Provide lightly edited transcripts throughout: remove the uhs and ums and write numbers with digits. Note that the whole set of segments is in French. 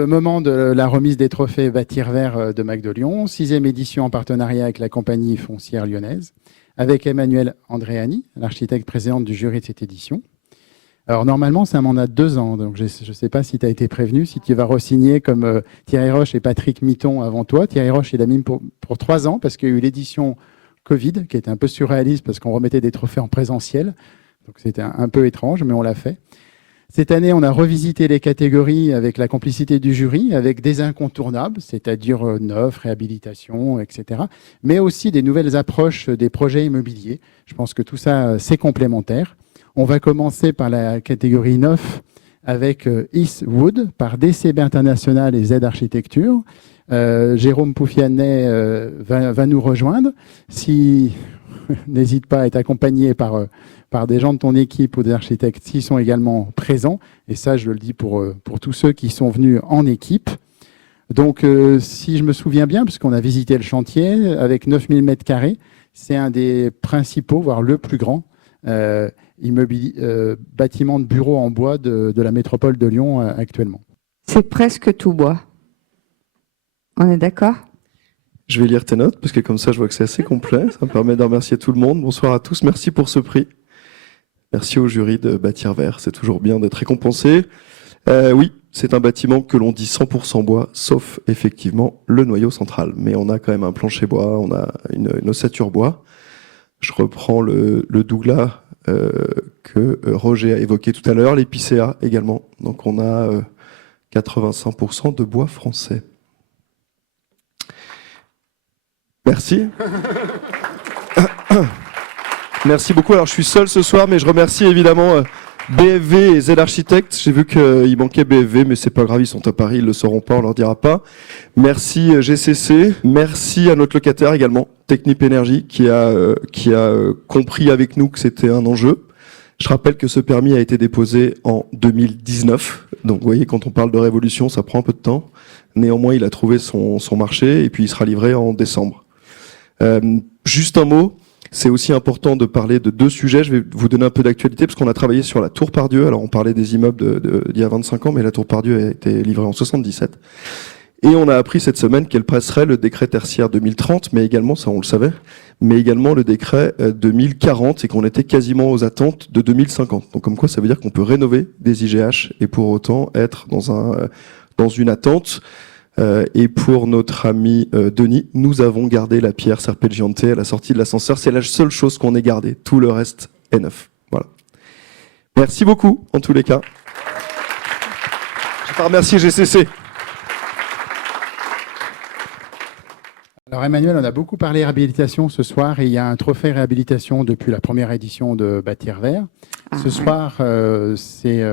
le moment de la remise des trophées Bâtir Vert de MAC de Lyon, 6e édition en partenariat avec la compagnie foncière lyonnaise, avec Emmanuelle Andréani, l'architecte présidente du jury de cette édition. Alors normalement, c'est un mandat de 2 ans, donc je ne sais pas si tu as été prévenu, si tu vas re-signer comme Thierry Roche et Patrick Mitton avant toi. Thierry Roche, il a mis pour 3 ans parce qu'il y a eu l'édition Covid, qui était un peu surréaliste parce qu'on remettait des trophées en présentiel. Donc c'était un peu étrange, mais on l'a fait. Cette année, on a revisité les catégories avec la complicité du jury, avec des incontournables, c'est-à-dire neuf, réhabilitation, etc. Mais aussi des nouvelles approches des projets immobiliers. Je pense que tout ça, c'est complémentaire. On va commencer par la catégorie 9 avec Eastwood, par DCB International et Z Architecture. Jérôme Poufianet va nous rejoindre. N'hésite pas à être accompagné par des gens de ton équipe ou des architectes s'ils sont également présents. Et ça, je le dis pour tous ceux qui sont venus en équipe. Donc, si je me souviens bien, puisqu'on a visité le chantier, avec 9000 m², c'est un des principaux, voire le plus grand bâtiment de bureaux en bois de la métropole de Lyon actuellement. C'est presque tout bois. On est d'accord ? Je vais lire tes notes, parce que comme ça, je vois que c'est assez complet. Ça me permet de remercier tout le monde. Bonsoir à tous. Merci pour ce prix. Merci au jury de Bâtir Vert. C'est toujours bien d'être récompensé. Oui, c'est un bâtiment que l'on dit 100% bois, sauf effectivement le noyau central. Mais on a quand même un plancher bois, on a une ossature bois. Je reprends le Douglas que Roger a évoqué tout à l'heure, l'épicéa également. Donc on a 85% de bois français. Merci. Merci beaucoup. Alors je suis seul ce soir, mais je remercie évidemment BFV et Z Architects. J'ai vu qu'il manquait BFV, mais c'est pas grave, ils sont à Paris, ils le sauront pas, on leur dira pas. Merci GCC, merci à notre locataire également, Technip Énergie, qui a compris avec nous que c'était un enjeu. Je rappelle que ce permis a été déposé en 2019, donc vous voyez, quand on parle de révolution, ça prend un peu de temps. Néanmoins, il a trouvé son marché et puis il sera livré en décembre. Juste un mot. C'est aussi important de parler de 2 sujets. Je vais vous donner un peu d'actualité parce qu'on a travaillé sur la Tour Pardieu. Alors, on parlait des immeubles d'il y a 25 ans, mais la Tour Pardieu a été livrée en 77. Et on a appris cette semaine qu'elle passerait le décret tertiaire 2030, mais également, ça on le savait, mais également le décret 2040 et qu'on était quasiment aux attentes de 2050. Donc, comme quoi, ça veut dire qu'on peut rénover des IGH et pour autant être dans une attente. Et pour notre ami Denis, nous avons gardé la pierre Serpeggiante à la sortie de l'ascenseur. C'est la seule chose qu'on ait gardée. Tout le reste est neuf. Voilà. Merci beaucoup, en tous les cas. Je vais pas remercier GCC. Alors Emmanuel, on a beaucoup parlé réhabilitation ce soir et il y a un trophée réhabilitation depuis la première édition de Bâtir Vert. Ce soir, c'est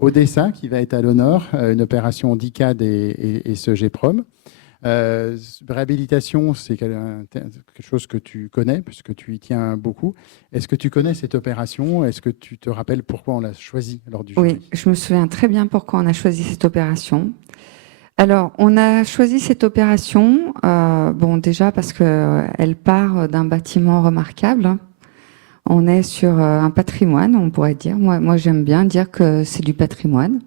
Odessa qui va être à l'honneur, une opération d'ICAD et ce GPROM. Réhabilitation, c'est quelque chose que tu connais puisque tu y tiens beaucoup. Est-ce que tu connais cette opération ? Est-ce que tu te rappelles pourquoi on l'a choisie lors du jury ? Oui, je me souviens très bien pourquoi on a choisi cette opération. Alors, on a choisi cette opération, déjà parce qu'elle part d'un bâtiment remarquable. On est sur un patrimoine, on pourrait dire. Moi, j'aime bien dire que c'est du patrimoine,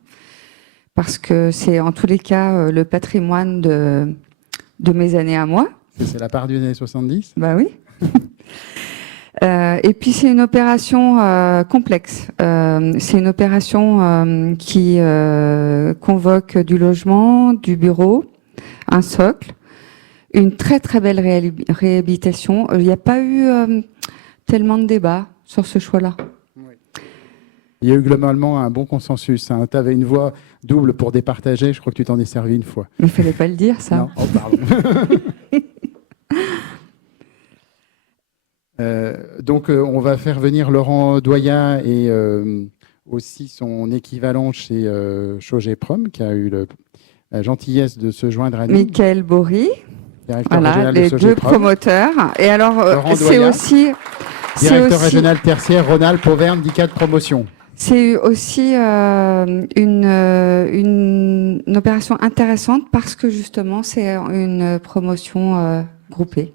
parce que c'est en tous les cas le patrimoine de mes années à moi. C'est la part des années 70 ? Bah oui. Et puis c'est une opération complexe. C'est une opération qui convoque du logement, du bureau, un socle, une très très belle réhabilitation. Il n'y a pas eu tellement de débats sur ce choix-là. Oui. Il y a eu globalement un bon consensus. Hein. Tu avais une voix double pour départager, je crois que tu t'en es servi une fois. Mais il ne fallait pas le dire, ça. Non, oh, pardon. Donc, on va faire venir Laurent Doya et aussi son équivalent chez Chogeprom, qui a eu la gentillesse de se joindre à nous. Michael Bory, voilà, les 2 promoteurs. Et alors, c'est aussi... Directeur régional tertiaire Rhône-Alpes Auvergne d'ICAD Promotion. C'est aussi une opération intéressante parce que justement, c'est une promotion groupée.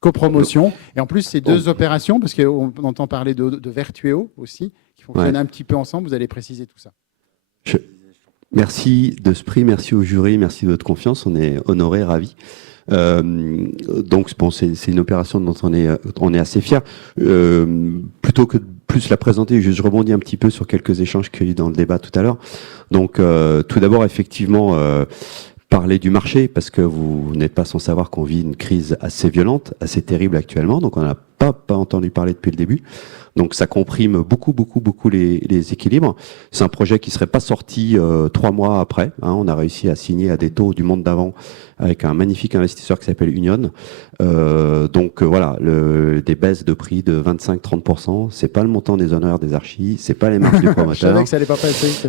Copromotion. Et en plus, c'est 2 opérations, parce qu'on entend parler de Vertueo aussi, qui fonctionnent un petit peu ensemble. Vous allez préciser tout ça. Merci de ce prix, merci au jury, merci de votre confiance. On est honorés, ravis. Donc bon, c'est une opération dont on est assez fiers. Plutôt que de plus la présenter, je rebondis un petit peu sur quelques échanges qu'il y a eu dans le débat tout à l'heure. Donc tout d'abord, effectivement, parler du marché, parce que vous n'êtes pas sans savoir qu'on vit une crise assez violente, assez terrible actuellement. Donc on n'a pas entendu parler depuis le début. Donc ça comprime beaucoup les équilibres. C'est un projet qui serait pas sorti 3 mois après. Hein. On a réussi à signer à des taux du monde d'avant avec un magnifique investisseur qui s'appelle Union. Voilà, des baisses de prix de 25-30%. C'est pas le montant des honneurs des archis, c'est pas les marges du promoteur. Je savais que ça allait pas passer.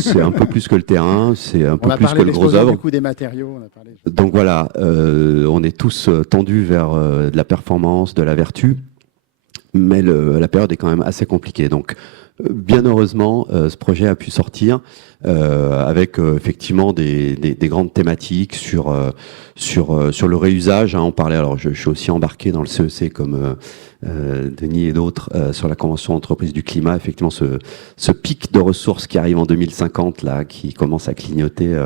C'est un peu plus que le terrain, c'est un peu plus que le gros œuvre. Du coût des matériaux. On a parlé. Donc voilà, on est tous tendus vers de la performance, de la vertu. Mais la période est quand même assez compliquée. Donc, bien heureusement, ce projet a pu sortir avec effectivement des grandes thématiques sur le réusage. Hein. On parlait, alors je suis aussi embarqué dans le CEC comme Denis et d'autres sur la Convention d'entreprise du climat. Effectivement, ce pic de ressources qui arrive en 2050, là, qui commence à clignoter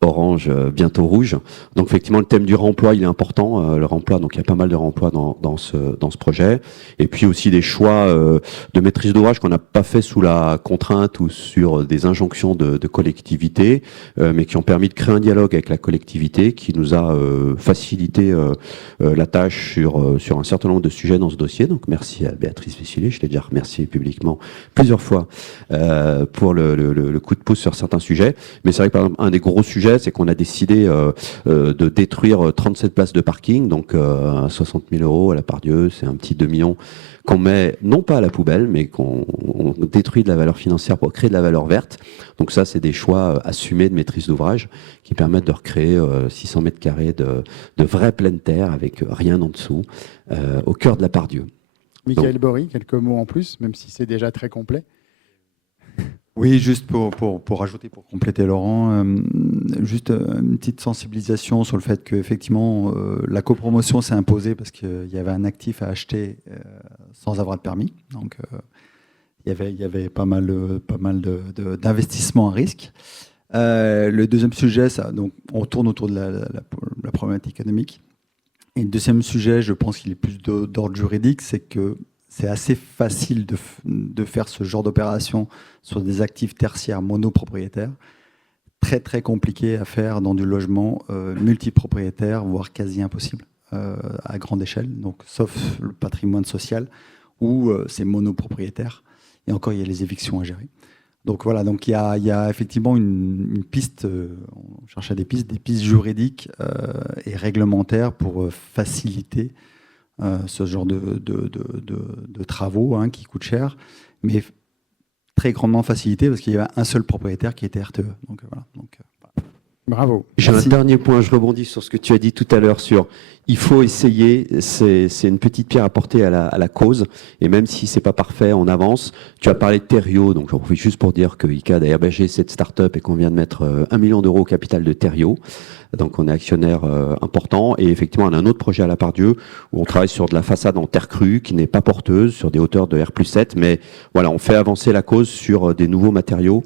orange, bientôt rouge. Donc effectivement, le thème du réemploi, il est important. Le réemploi, donc il y a pas mal de réemploi dans ce projet. Et puis aussi des choix de maîtrise d'ouvrage qu'on n'a pas fait sous la contrainte ou sur des injonctions de collectivité, mais qui ont permis de créer un dialogue avec la collectivité, qui nous a facilité la tâche sur un certain nombre de sujets dans ce dossier. Donc merci à Béatrice Vessillet, je l'ai déjà remercié publiquement plusieurs fois pour le coup de pouce sur certains sujets. Mais c'est vrai que par exemple, un des gros sujets, c'est qu'on a décidé de détruire 37 places de parking, donc 60 000 € à la Pardieu, c'est un petit 2 millions qu'on met non pas à la poubelle, mais qu'on détruit de la valeur financière pour créer de la valeur verte. Donc ça, c'est des choix assumés de maîtrise d'ouvrage qui permettent de recréer 600 mètres carrés de vraie pleine terre avec rien en dessous, au cœur de la Pardieu. Michael Bory, quelques mots en plus, même si c'est déjà très complet. Oui, juste pour rajouter, pour compléter Laurent, juste une petite sensibilisation sur le fait qu'effectivement la copromotion s'est imposée parce qu'il y avait un actif à acheter sans avoir de permis. Donc il y avait pas mal d'investissements à risque. Le deuxième sujet, donc on tourne autour de la problématique économique. Et le deuxième sujet, je pense qu'il est plus d'ordre juridique, c'est que c'est assez facile de faire ce genre d'opération sur des actifs tertiaires monopropriétaires. Très, très compliqué à faire dans du logement multipropriétaire, voire quasi impossible à grande échelle. Donc, sauf le patrimoine social où c'est monopropriétaire. Et encore, il y a les évictions à gérer. Donc voilà, donc il y a effectivement une piste, on cherchait des pistes juridiques et réglementaires pour faciliter ce genre de travaux qui coûtent cher, mais très grandement facilité parce qu'il y avait un seul propriétaire qui était RTE. Donc, voilà. Bravo. J'ai un dernier point, je rebondis sur ce que tu as dit tout à l'heure sur il faut essayer, c'est une petite pierre à porter à la cause, et même si c'est pas parfait, on avance. Tu as parlé de Thériault, donc j'en profite juste pour dire que ICAD a hébergé cette start-up et qu'on vient de mettre 1 million € au capital de Thériault. Donc on est actionnaire important, et effectivement on a un autre projet à la Pardieu où on travaille sur de la façade en terre crue qui n'est pas porteuse, sur des hauteurs de R+7, mais voilà, on fait avancer la cause sur des nouveaux matériaux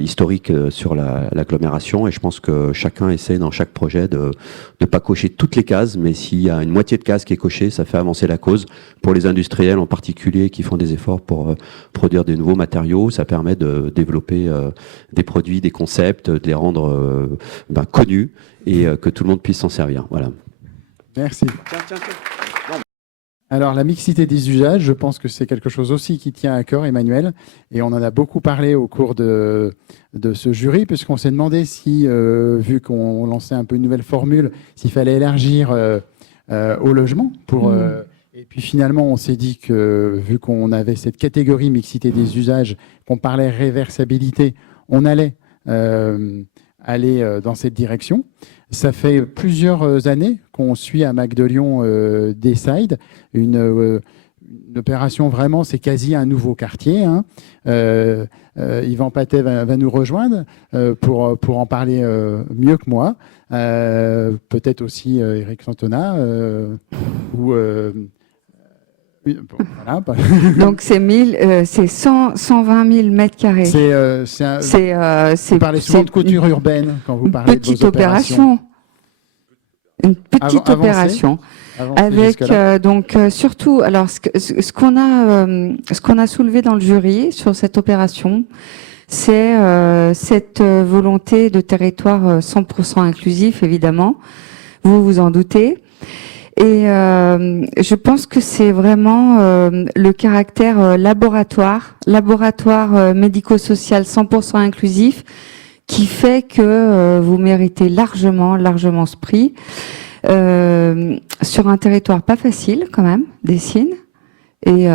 historiques sur l'agglomération, et je pense que chacun essaie dans chaque projet de ne pas cocher toutes les cases, mais s'il y a une moitié de cases qui est cochée, ça fait avancer la cause. Pour les industriels en particulier qui font des efforts pour produire des nouveaux matériaux, ça permet de développer des produits, des concepts, de les rendre connus et que tout le monde puisse s'en servir. Voilà. Merci. Alors, la mixité des usages, je pense que c'est quelque chose aussi qui tient à cœur, Emmanuel, et on en a beaucoup parlé au cours de ce jury, puisqu'on s'est demandé si, vu qu'on lançait un peu une nouvelle formule, s'il fallait élargir au logement. Et puis finalement, on s'est dit que, vu qu'on avait cette catégorie mixité des usages, qu'on parlait réversibilité, on allait aller dans cette direction. Ça fait plusieurs années qu'on suit à Mac de Lyon Dayside, une opération vraiment, c'est quasi un nouveau quartier. Yvan Patet va nous rejoindre pour en parler mieux que moi. Peut-être aussi Eric Santona ou Voilà, Donc c'est 120 000 mètres carrés. vous parlez souvent de couture urbaine quand vous parlez de vos opérations. Une petite Avancez. opération. Avancez Avec jusque-là. surtout, alors ce qu'on a soulevé dans le jury sur cette opération, c'est cette volonté de territoire 100% inclusif, évidemment. Vous vous en doutez. Et je pense que c'est vraiment le caractère laboratoire médico-social 100% inclusif qui fait que vous méritez largement ce prix. Sur un territoire pas facile quand même, Dessines, et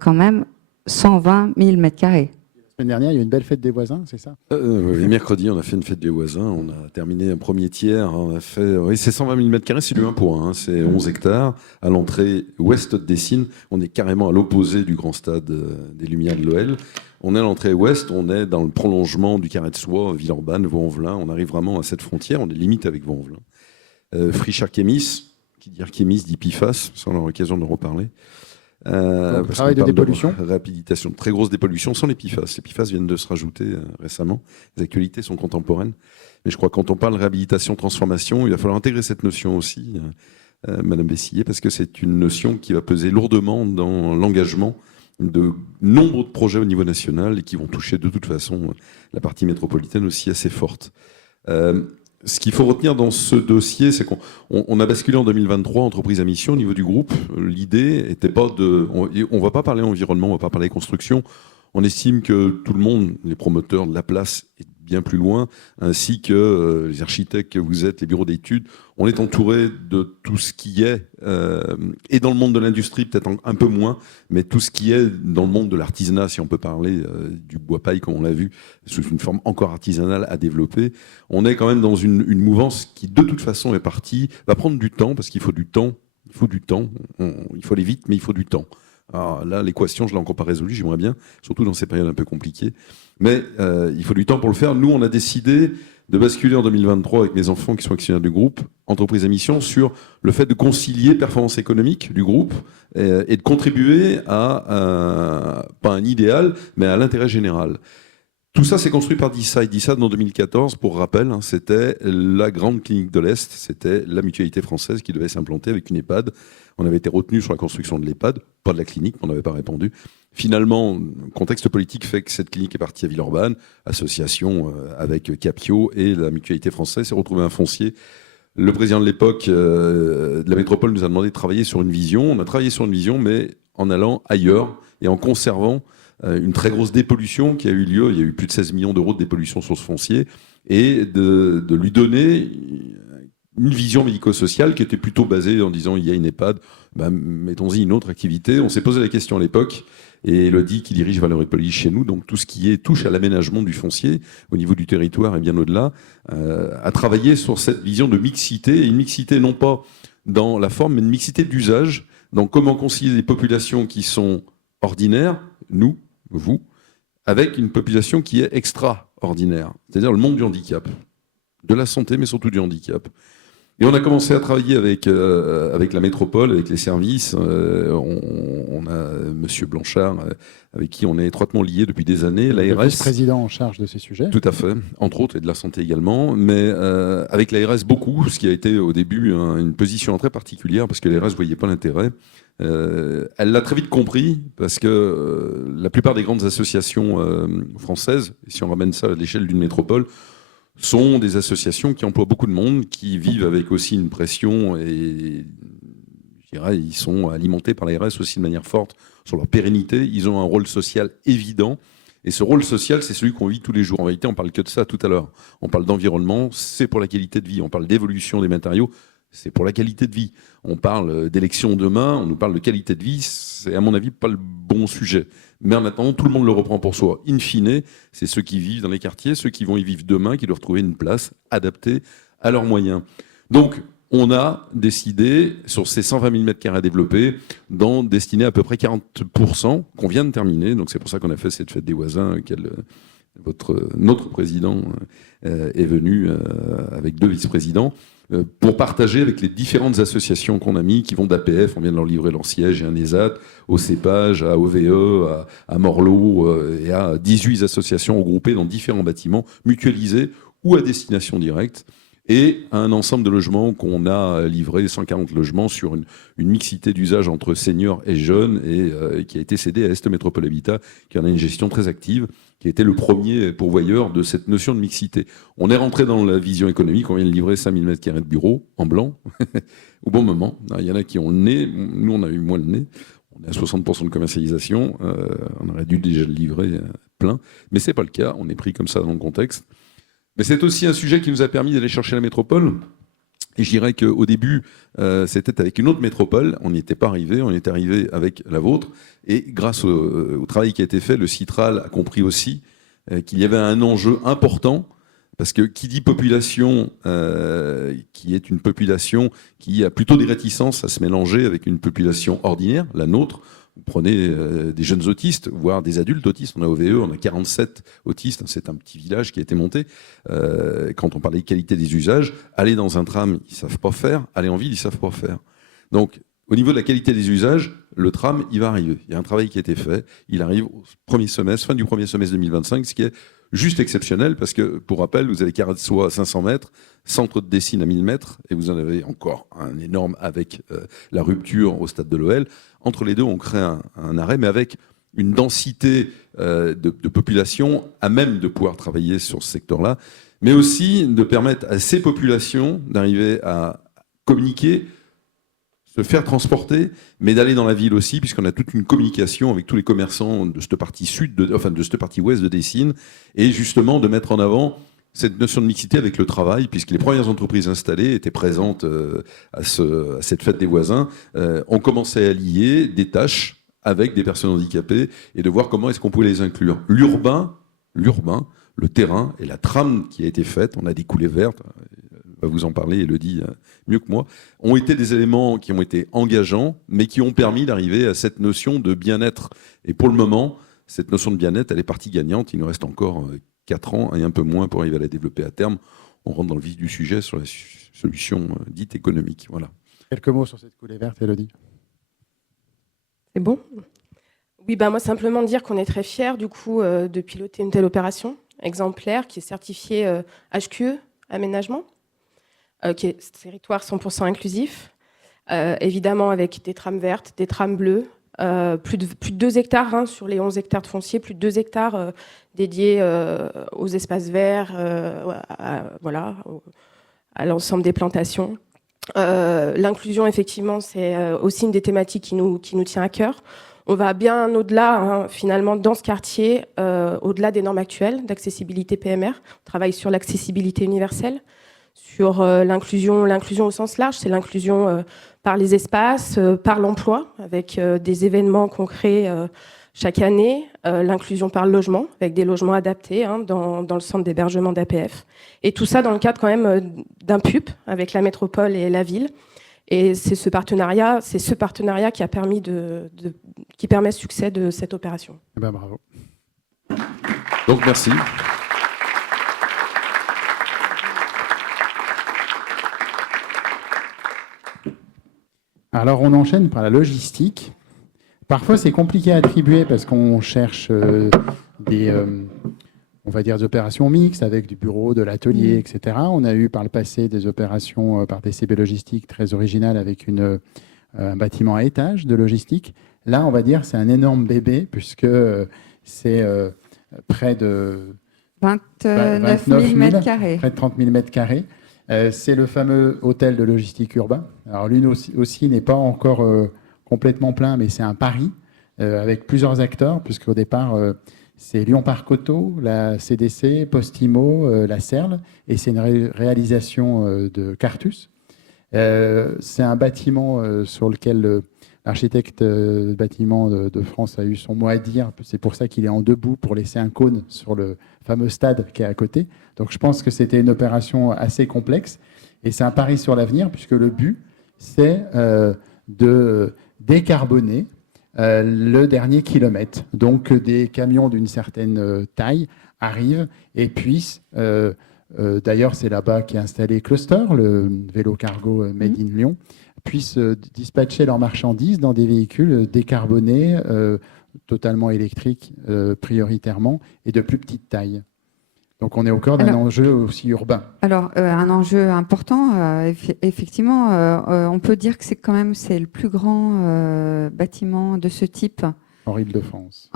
quand même 120 000 mètres carrés. La semaine dernière, il y a eu une belle fête des voisins, c'est ça? Oui, mercredi, on a fait une fête des voisins. On a terminé un premier tiers. On a fait, oui, c'est 120 000 mètres carrés, c'est du 1 pour 1. Hein, c'est 11 hectares. À l'entrée ouest de Dessines, on est carrément à l'opposé du grand stade des Lumières de l'OL. On est à l'entrée ouest, on est dans le prolongement du Carré de Soie, Villeurbanne, Vaux-en-Velin. On arrive vraiment à cette frontière, on est limite avec Vaux-en-Velin. Friche-Archémis, qui dit Archémis dit Pifas, ça on aura l'occasion de reparler. Travail de dépollution. Réhabilitation, très grosse dépollution sans les PFAS. Les PFAS viennent de se rajouter récemment. Les actualités sont contemporaines. Mais je crois que quand on parle réhabilitation, transformation, il va falloir intégrer cette notion aussi, Madame Bessillet, parce que c'est une notion qui va peser lourdement dans l'engagement de nombre de projets au niveau national et qui vont toucher de toute façon la partie métropolitaine aussi assez forte. Ce qu'il faut retenir dans ce dossier, c'est qu'on a basculé en 2023 entreprise à mission au niveau du groupe. L'idée n'était pas de... On ne va pas parler environnement, on ne va pas parler construction. On estime que tout le monde, les promoteurs de la place, est bien plus loin, ainsi que les architectes que vous êtes, les bureaux d'études. On est entouré de tout ce qui est, et dans le monde de l'industrie peut-être un peu moins, mais tout ce qui est dans le monde de l'artisanat, si on peut parler du bois-paille, comme on l'a vu, sous une forme encore artisanale à développer. On est quand même dans une mouvance qui, de toute façon, est partie, va prendre du temps, parce qu'il faut du temps. Il faut du temps. Il faut aller vite, mais il faut du temps. Alors là, l'équation, je ne l'ai encore pas résolue, j'aimerais bien, surtout dans ces périodes un peu compliquées. Mais il faut du temps pour le faire. Nous, on a décidé de basculer en 2023 avec mes enfants qui sont actionnaires du groupe, entreprise à mission, sur le fait de concilier performance économique du groupe et de contribuer à, pas un idéal, mais à l'intérêt général. Tout ça, c'est construit par DISAD. DISAD, en 2014, pour rappel, hein, c'était la grande clinique de l'Est, c'était la mutualité française qui devait s'implanter avec une EHPAD. On avait été retenu sur la construction de l'EHPAD, pas de la clinique, on n'avait pas répondu. Finalement, le contexte politique fait que cette clinique est partie à Villeurbanne, association avec Capio et la mutualité française s'est retrouvé un foncier. Le président de l'époque de la métropole nous a demandé de travailler sur une vision. On a travaillé sur une vision, mais en allant ailleurs et en conservant une très grosse dépollution qui a eu lieu. Il y a eu plus de 16 millions d'euros de dépollution sur ce foncier et de lui donner une vision médico-sociale qui était plutôt basée en disant il y a une EHPAD, ben, mettons-y une autre activité. On s'est posé la question à l'époque et Elodie qui dirige Valeurs et Police chez nous, donc tout ce qui touche à l'aménagement du foncier au niveau du territoire et bien au-delà, a travaillé sur cette vision de mixité, et une mixité non pas dans la forme, mais une mixité d'usage, dans comment concilier des populations qui sont ordinaires, nous, vous, avec une population qui est extraordinaire, c'est-à-dire le monde du handicap, de la santé, mais surtout du handicap. Et on a commencé à travailler avec la métropole, avec les services. On a Monsieur Blanchard, avec qui on est étroitement liés depuis des années, l'ARS. Le vice-président en charge de ces sujets. Tout à fait, entre autres, et de la santé également. Mais avec l'ARS, beaucoup, ce qui a été au début une position très particulière, parce que l'ARS ne voyait pas l'intérêt. Elle l'a très vite compris, parce que la plupart des grandes associations françaises, si on ramène ça à l'échelle d'une métropole, sont des associations qui emploient beaucoup de monde, qui vivent avec aussi une pression et je dirais, ils sont alimentés par l'ARS aussi de manière forte sur leur pérennité. Ils ont un rôle social évident. Et ce rôle social, c'est celui qu'on vit tous les jours. En réalité, on parle que de ça tout à l'heure. On parle d'environnement, c'est pour la qualité de vie. On parle d'évolution des matériaux, c'est pour la qualité de vie. On parle d'élection demain, on nous parle de qualité de vie. C'est à mon avis pas le bon sujet. Mais en attendant, tout le monde le reprend pour soi. In fine, c'est ceux qui vivent dans les quartiers, ceux qui vont y vivre demain, qui doivent trouver une place adaptée à leurs moyens. Donc, on a décidé, sur ces 120 000 m² à développer, d'en destiner à peu près 40% qu'on vient de terminer. Donc, c'est pour ça qu'on a fait cette fête des voisins notre président est venu avec 2 vice-présidents pour partager avec les différentes associations qu'on a mis, qui vont d'APF, on vient de leur livrer leur siège, et un ESAT, au CEPAGE, à OVE, à Morlot, et à 18 associations regroupées dans différents bâtiments, mutualisés ou à destination directe, et un ensemble de logements qu'on a livré, 140 logements, sur une mixité d'usage entre seniors et jeunes, et qui a été cédé à Est Métropole Habitat, qui en a une gestion très active, qui a été le premier pourvoyeur de cette notion de mixité. On est rentré dans la vision économique, on vient de livrer 5000 m² de bureaux, en blanc, au bon moment. Il y en a qui ont le nez, nous on a eu moins le nez, on est à 60% de commercialisation, on aurait dû déjà le livrer plein, mais c'est pas le cas, on est pris comme ça dans le contexte. Mais c'est aussi un sujet qui nous a permis d'aller chercher la métropole. Et je dirais qu'au début, c'était avec une autre métropole. On n'y était pas arrivé. On est arrivé avec la vôtre. Et grâce au travail qui a été fait, le Citral a compris aussi qu'il y avait un enjeu important. Parce que qui dit population, qui est une population qui a plutôt des réticences à se mélanger avec une population ordinaire, la nôtre. Vous prenez des jeunes autistes, voire des adultes autistes. On a OVE, on a 47 autistes. C'est un petit village qui a été monté. Quand on parlait de qualité des usages, aller dans un tram, ils ne savent pas faire. Aller en ville, ils ne savent pas faire. Donc, au niveau de la qualité des usages, le tram, il va arriver. Il y a un travail qui a été fait. Il arrive au premier semestre, fin du premier semestre 2025, ce qui est juste exceptionnel parce que, pour rappel, vous avez Carré de Soie à 500 mètres, centre de Dessine à 1000 mètres, et vous en avez encore un énorme avec la rupture au stade de l'OL. Entre les deux, on crée un arrêt, mais avec une densité de population à même de pouvoir travailler sur ce secteur-là, mais aussi de permettre à ces populations d'arriver à communiquer, se faire transporter, mais d'aller dans la ville aussi, puisqu'on a toute une communication avec tous les commerçants de cette partie sud, de cette partie ouest de Dessine, et justement de mettre en avant cette notion de mixité avec le travail, puisque les premières entreprises installées étaient présentes à cette fête des voisins, ont commencé à lier des tâches avec des personnes handicapées et de voir comment est-ce qu'on pouvait les inclure. L'urbain, le terrain et la trame qui a été faite, on a des coulées vertes, va vous en parler, Elodie, mieux que moi, ont été des éléments qui ont été engageants, mais qui ont permis d'arriver à cette notion de bien-être. Et pour le moment, cette notion de bien-être, elle est partie gagnante. Il nous reste encore 4 ans et un peu moins pour arriver à la développer à terme. On rentre dans le vif du sujet sur la solution dite économique. Voilà. Quelques mots sur cette coulée verte, Elodie. C'est bon ? Oui, moi simplement dire qu'on est très fiers du coup de piloter une telle opération exemplaire qui est certifiée HQE Aménagement, qui est territoire 100% inclusif, évidemment avec des trames vertes, des trames bleues, plus de 2 hectares sur les 11 hectares de foncier, plus de 2 hectares dédiés aux espaces verts, à l'ensemble des plantations. L'inclusion, effectivement, c'est aussi une des thématiques qui nous tient à cœur. On va bien au-delà, finalement, dans ce quartier, au-delà des normes actuelles d'accessibilité PMR. On travaille sur l'accessibilité universelle, sur l'inclusion au sens large, c'est l'inclusion par les espaces, par l'emploi, avec des événements concrets chaque année, l'inclusion par le logement, avec des logements adaptés dans le centre d'hébergement d'APF. Et tout ça dans le cadre quand même d'un PUP avec la métropole et la ville. Et c'est ce partenariat qui a permis qui permet le succès de cette opération. Bravo. Donc merci. Alors on enchaîne par la logistique. Parfois c'est compliqué à attribuer parce qu'on cherche des opérations mixtes avec du bureau, de l'atelier, etc. On a eu par le passé des opérations par DCB Logistique très originales avec un bâtiment à étage de logistique. Là, on va dire c'est un énorme bébé puisque c'est près de 29 000 m². Près de 30 000 m². C'est le fameux hôtel de logistique urbain. Alors lui aussi n'est pas encore complètement plein, mais c'est un pari avec plusieurs acteurs, puisqu'au départ, c'est Lyon Parc Auto, la CDC, Postimo, la CERL, et c'est une réalisation de Cartus. C'est un bâtiment sur lequel l'architecte bâtiment de France a eu son mot à dire. C'est pour ça qu'il est en debout, pour laisser un cône sur le fameux stade qui est à côté. Donc je pense que c'était une opération assez complexe. Et c'est un pari sur l'avenir, puisque le but, c'est de décarboner le dernier kilomètre. Donc des camions d'une certaine taille arrivent et puissent, d'ailleurs c'est là-bas qu'est installé Cluster, le vélo cargo Made in Lyon, puissent dispatcher leurs marchandises dans des véhicules décarbonés, totalement électriques prioritairement, et de plus petite taille. Donc on est au cœur d'un enjeu aussi urbain. Alors un enjeu important, effectivement, on peut dire que c'est le plus grand bâtiment de ce type en Île-de-France.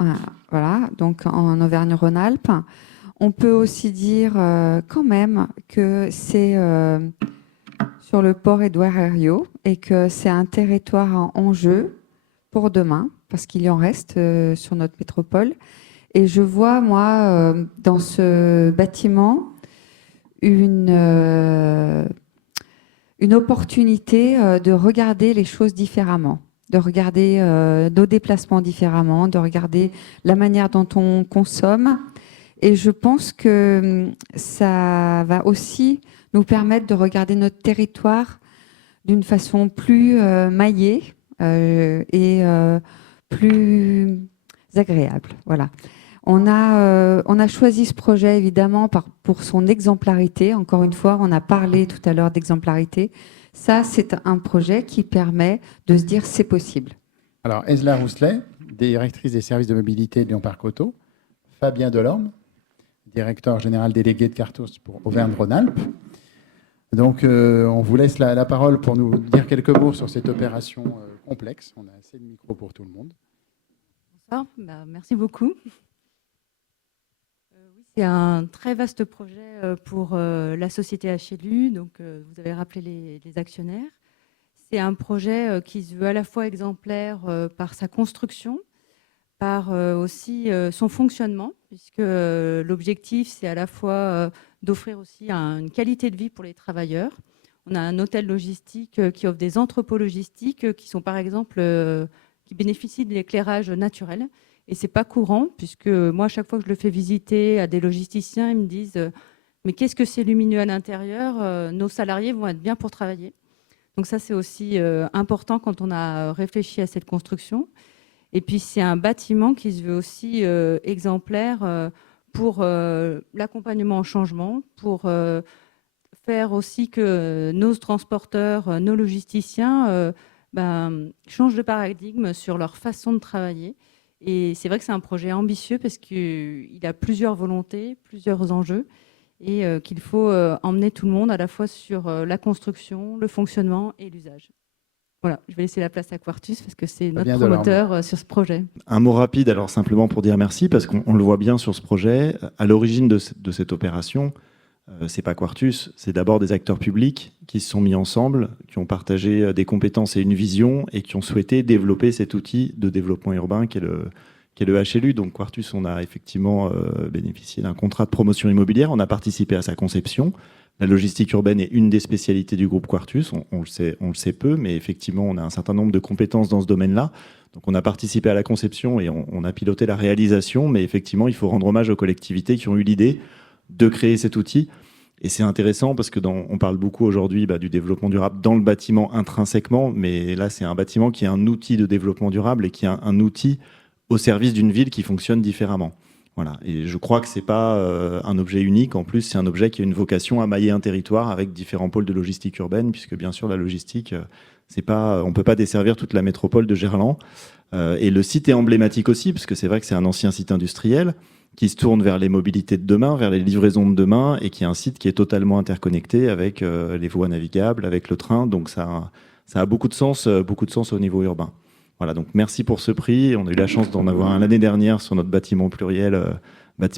Voilà, donc en Auvergne-Rhône-Alpes. On peut aussi dire quand même que c'est sur le port Édouard Herriot et que c'est un territoire en jeu pour demain, parce qu'il y en reste sur notre métropole. Et je vois, moi, dans ce bâtiment, une opportunité de regarder les choses différemment, de regarder nos déplacements différemment, de regarder la manière dont on consomme. Et je pense que ça va aussi nous permettre de regarder notre territoire d'une façon plus maillée et plus agréable. Voilà. On a choisi ce projet évidemment pour son exemplarité. Encore une fois, on a parlé tout à l'heure d'exemplarité. Ça, c'est un projet qui permet de se dire c'est possible. Alors, Esla Rousselet, directrice des services de mobilité de Lyon Parc Auto, Fabien Delorme, directeur général délégué de Cartos pour Auvergne-Rhône-Alpes. Donc, on vous laisse la parole pour nous dire quelques mots sur cette opération complexe. On a assez de micros pour tout le monde. Bonsoir, merci beaucoup. C'est un très vaste projet pour la société HLU, donc vous avez rappelé les actionnaires. C'est un projet qui se veut à la fois exemplaire par sa construction, par aussi son fonctionnement, puisque l'objectif, c'est à la fois d'offrir aussi une qualité de vie pour les travailleurs. On a un hôtel logistique qui offre des entrepôts logistiques qui sont par exemple, qui bénéficient de l'éclairage naturel. Et ce n'est pas courant, puisque moi, à chaque fois que je le fais visiter à des logisticiens, ils me disent « mais qu'est-ce que c'est lumineux à l'intérieur ? Nos salariés vont être bien pour travailler ». Donc ça, c'est aussi important quand on a réfléchi à cette construction. Et puis, c'est un bâtiment qui se veut aussi exemplaire pour l'accompagnement au changement, pour faire aussi que nos transporteurs, nos logisticiens changent de paradigme sur leur façon de travailler. Et c'est vrai que c'est un projet ambitieux parce qu'il a plusieurs volontés, plusieurs enjeux et qu'il faut emmener tout le monde à la fois sur la construction, le fonctionnement et l'usage. Voilà, je vais laisser la place à Quartus parce que c'est notre promoteur sur ce projet. Un mot rapide, alors simplement pour dire merci, parce qu'on le voit bien sur ce projet. À l'origine de cette opération, c'est pas Quartus, c'est d'abord des acteurs publics qui se sont mis ensemble, qui ont partagé des compétences et une vision et qui ont souhaité développer cet outil de développement urbain qui est le HLU. Donc Quartus, on a effectivement bénéficié d'un contrat de promotion immobilière, on a participé à sa conception. La logistique urbaine est une des spécialités du groupe Quartus, on le sait peu, mais effectivement on a un certain nombre de compétences dans ce domaine-là. Donc on a participé à la conception et on a piloté la réalisation, mais effectivement il faut rendre hommage aux collectivités qui ont eu l'idée de créer cet outil. Et c'est intéressant parce que on parle beaucoup aujourd'hui du développement durable dans le bâtiment intrinsèquement, mais là c'est un bâtiment qui est un outil de développement durable et qui est un outil au service d'une ville qui fonctionne différemment. Voilà. Et je crois que c'est pas un objet unique. En plus, c'est un objet qui a une vocation à mailler un territoire avec différents pôles de logistique urbaine, puisque bien sûr la logistique, on peut pas desservir toute la métropole de Gerland. Et le site est emblématique aussi, parce que c'est vrai que c'est un ancien site industriel qui se tourne vers les mobilités de demain, vers les livraisons de demain, et qui est un site qui est totalement interconnecté avec les voies navigables, avec le train. Donc ça a beaucoup de sens au niveau urbain. Voilà, donc merci pour ce prix. On a eu la chance d'en avoir un l'année dernière sur notre bâtiment pluriel,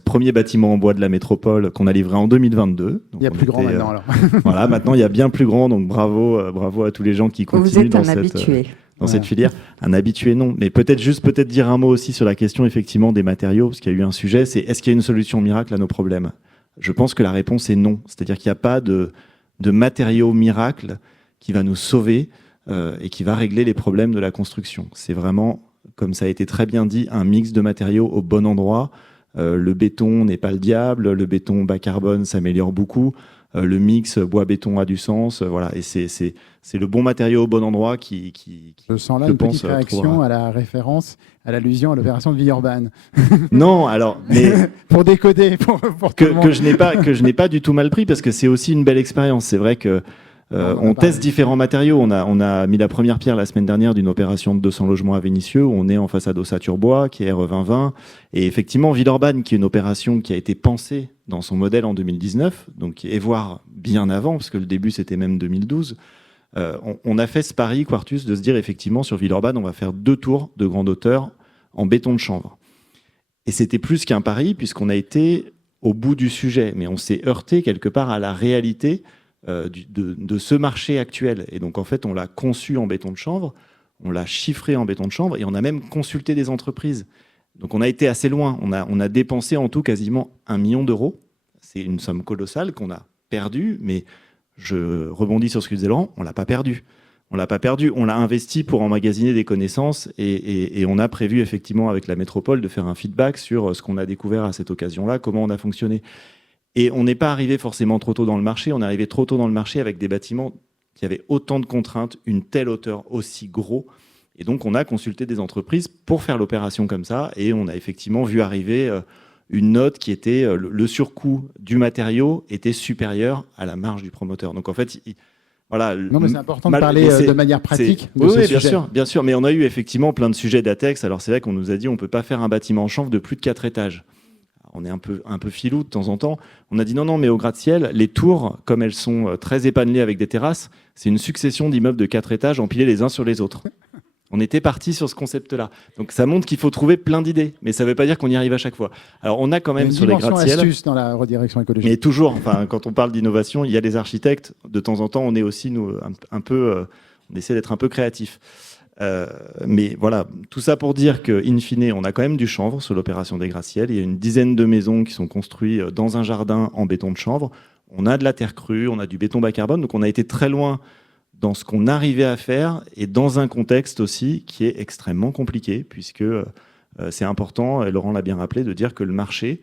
premier bâtiment en bois de la métropole qu'on a livré en 2022. Donc il y a plus grand maintenant alors. Voilà, maintenant il y a bien plus grand, donc bravo à tous les gens qui continuent dans cette filière. Un habitué, non. Mais peut-être dire un mot aussi sur la question effectivement des matériaux, parce qu'il y a eu un sujet, c'est est-ce qu'il y a une solution miracle à nos problèmes ? Je pense que la réponse est non. C'est-à-dire qu'il n'y a pas de matériau miracle qui va nous sauver et qui va régler les problèmes de la construction. C'est vraiment, comme ça a été très bien dit, un mix de matériaux au bon endroit. Le béton n'est pas le diable, le béton bas carbone s'améliore beaucoup. le mix bois-béton a du sens. Voilà, et c'est le bon matériau au bon endroit qui Je sens là je une pense, petite réaction trouvera. à la référence, à l'allusion à l'opération de Villeurbanne. Non, alors, mais Pour décoder, pour tout que, le monde. que je n'ai pas du tout mal pris parce que c'est aussi une belle expérience. C'est vrai que on teste différents matériaux. On a mis la première pierre la semaine dernière d'une opération de 200 logements à Vénissieux où on est en façade ossature bois qui est RE 2020 et effectivement Villeurbanne qui est une opération qui a été pensée dans son modèle en 2019 donc et voire bien avant parce que le début c'était même 2012. On a fait ce pari Quartus de se dire effectivement sur Villeurbanne on va faire 2 tours de grande hauteur en béton de chanvre. Et c'était plus qu'un pari puisqu'on a été au bout du sujet, mais on s'est heurté quelque part à la réalité de ce marché actuel. Et donc en fait, on l'a conçu en béton de chanvre, on l'a chiffré en béton de chanvre et on a même consulté des entreprises. Donc on a été assez loin. On a dépensé en tout quasiment 1 million d'euros. C'est une somme colossale qu'on a perdue, mais je rebondis sur ce que disait Laurent, on l'a pas perdu. On l'a pas perdu, on l'a investi pour emmagasiner des connaissances et on a prévu effectivement avec la métropole de faire un feedback sur ce qu'on a découvert à cette occasion-là, comment on a fonctionné. Et on n'est pas arrivé forcément trop tôt dans le marché, on est arrivé trop tôt dans le marché avec des bâtiments qui avaient autant de contraintes, une telle hauteur aussi gros. Et donc on a consulté des entreprises pour faire l'opération comme ça et on a effectivement vu arriver une note qui était le surcoût du matériau était supérieur à la marge du promoteur. Donc en fait, voilà. Non, mais c'est important de parler de manière pratique. Oui, bien sûr. Mais on a eu effectivement plein de sujets d'ATEX. Alors c'est vrai qu'on nous a dit on peut pas faire un bâtiment en chanvre de plus de 4 étages. On est un peu filou de temps en temps. On a dit non, mais au gratte-ciel, les tours, comme elles sont très épanelées avec des terrasses, c'est une succession d'immeubles de 4 étages empilés les uns sur les autres. On était parti sur ce concept-là. Donc ça montre qu'il faut trouver plein d'idées, mais ça ne veut pas dire qu'on y arrive à chaque fois. Alors on a quand même sur les gratte-ciel, astuce dans la redirection écologique. mais toujours, enfin, quand on parle d'innovation, il y a des architectes. De temps en temps, on est aussi nous un peu, on essaie d'être un peu créatif. Mais voilà, tout ça pour dire que, in fine, on a quand même du chanvre sur l'opération des gratte-ciel. Il y a une dizaine de maisons qui sont construites dans un jardin en béton de chanvre. On a de la terre crue, on a du béton bas carbone, donc on a été très loin dans ce qu'on arrivait à faire et dans un contexte aussi qui est extrêmement compliqué puisque c'est important, et Laurent l'a bien rappelé, de dire que le marché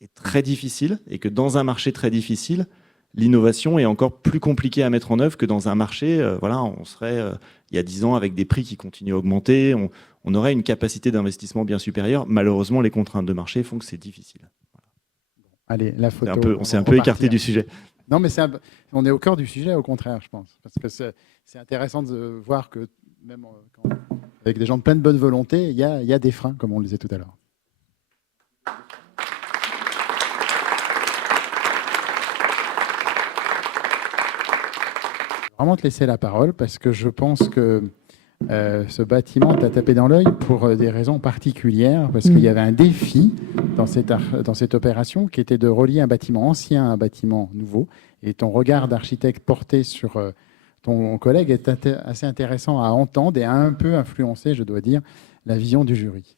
est très difficile et que dans un marché très difficile, l'innovation est encore plus compliquée à mettre en œuvre que dans un marché, voilà, on serait il y a 10 ans avec des prix qui continuent à augmenter, on aurait une capacité d'investissement bien supérieure. Malheureusement, les contraintes de marché font que c'est difficile. Allez, la photo. On s'est un peu écarté du sujet. Non, mais on est au cœur du sujet, au contraire, je pense. Parce que c'est intéressant de voir que même avec des gens de pleine bonne volonté, il y a des freins, comme on le disait tout à l'heure. Je vais vraiment te laisser la parole parce que je pense que ce bâtiment t'a tapé dans l'œil pour des raisons particulières, parce qu'il y avait un défi dans cette opération qui était de relier un bâtiment ancien à un bâtiment nouveau. Et ton regard d'architecte porté sur ton collègue est assez intéressant à entendre et a un peu influencé, je dois dire, la vision du jury.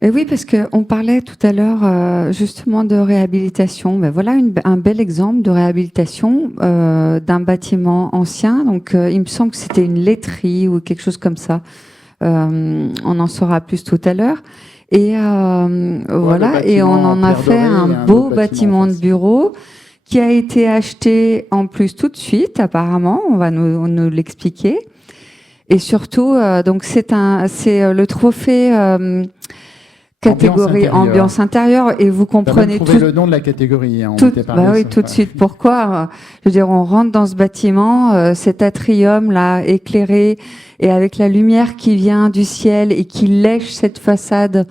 Et oui, parce qu'on parlait tout à l'heure justement de réhabilitation. Ben voilà un bel exemple de réhabilitation d'un bâtiment ancien. Donc, il me semble que c'était une laiterie ou quelque chose comme ça. On en saura plus tout à l'heure. Et voilà, et on en a fait un beau bâtiment de bureau qui a été acheté en plus tout de suite, apparemment. On va nous l'expliquer. Et surtout, donc c'est le trophée. Catégorie ambiance intérieure, et vous comprenez tout le nom de la catégorie. Hein, tout de suite. Pourquoi ? Je veux dire, on rentre dans ce bâtiment, cet atrium là éclairé et avec la lumière qui vient du ciel et qui lèche cette façade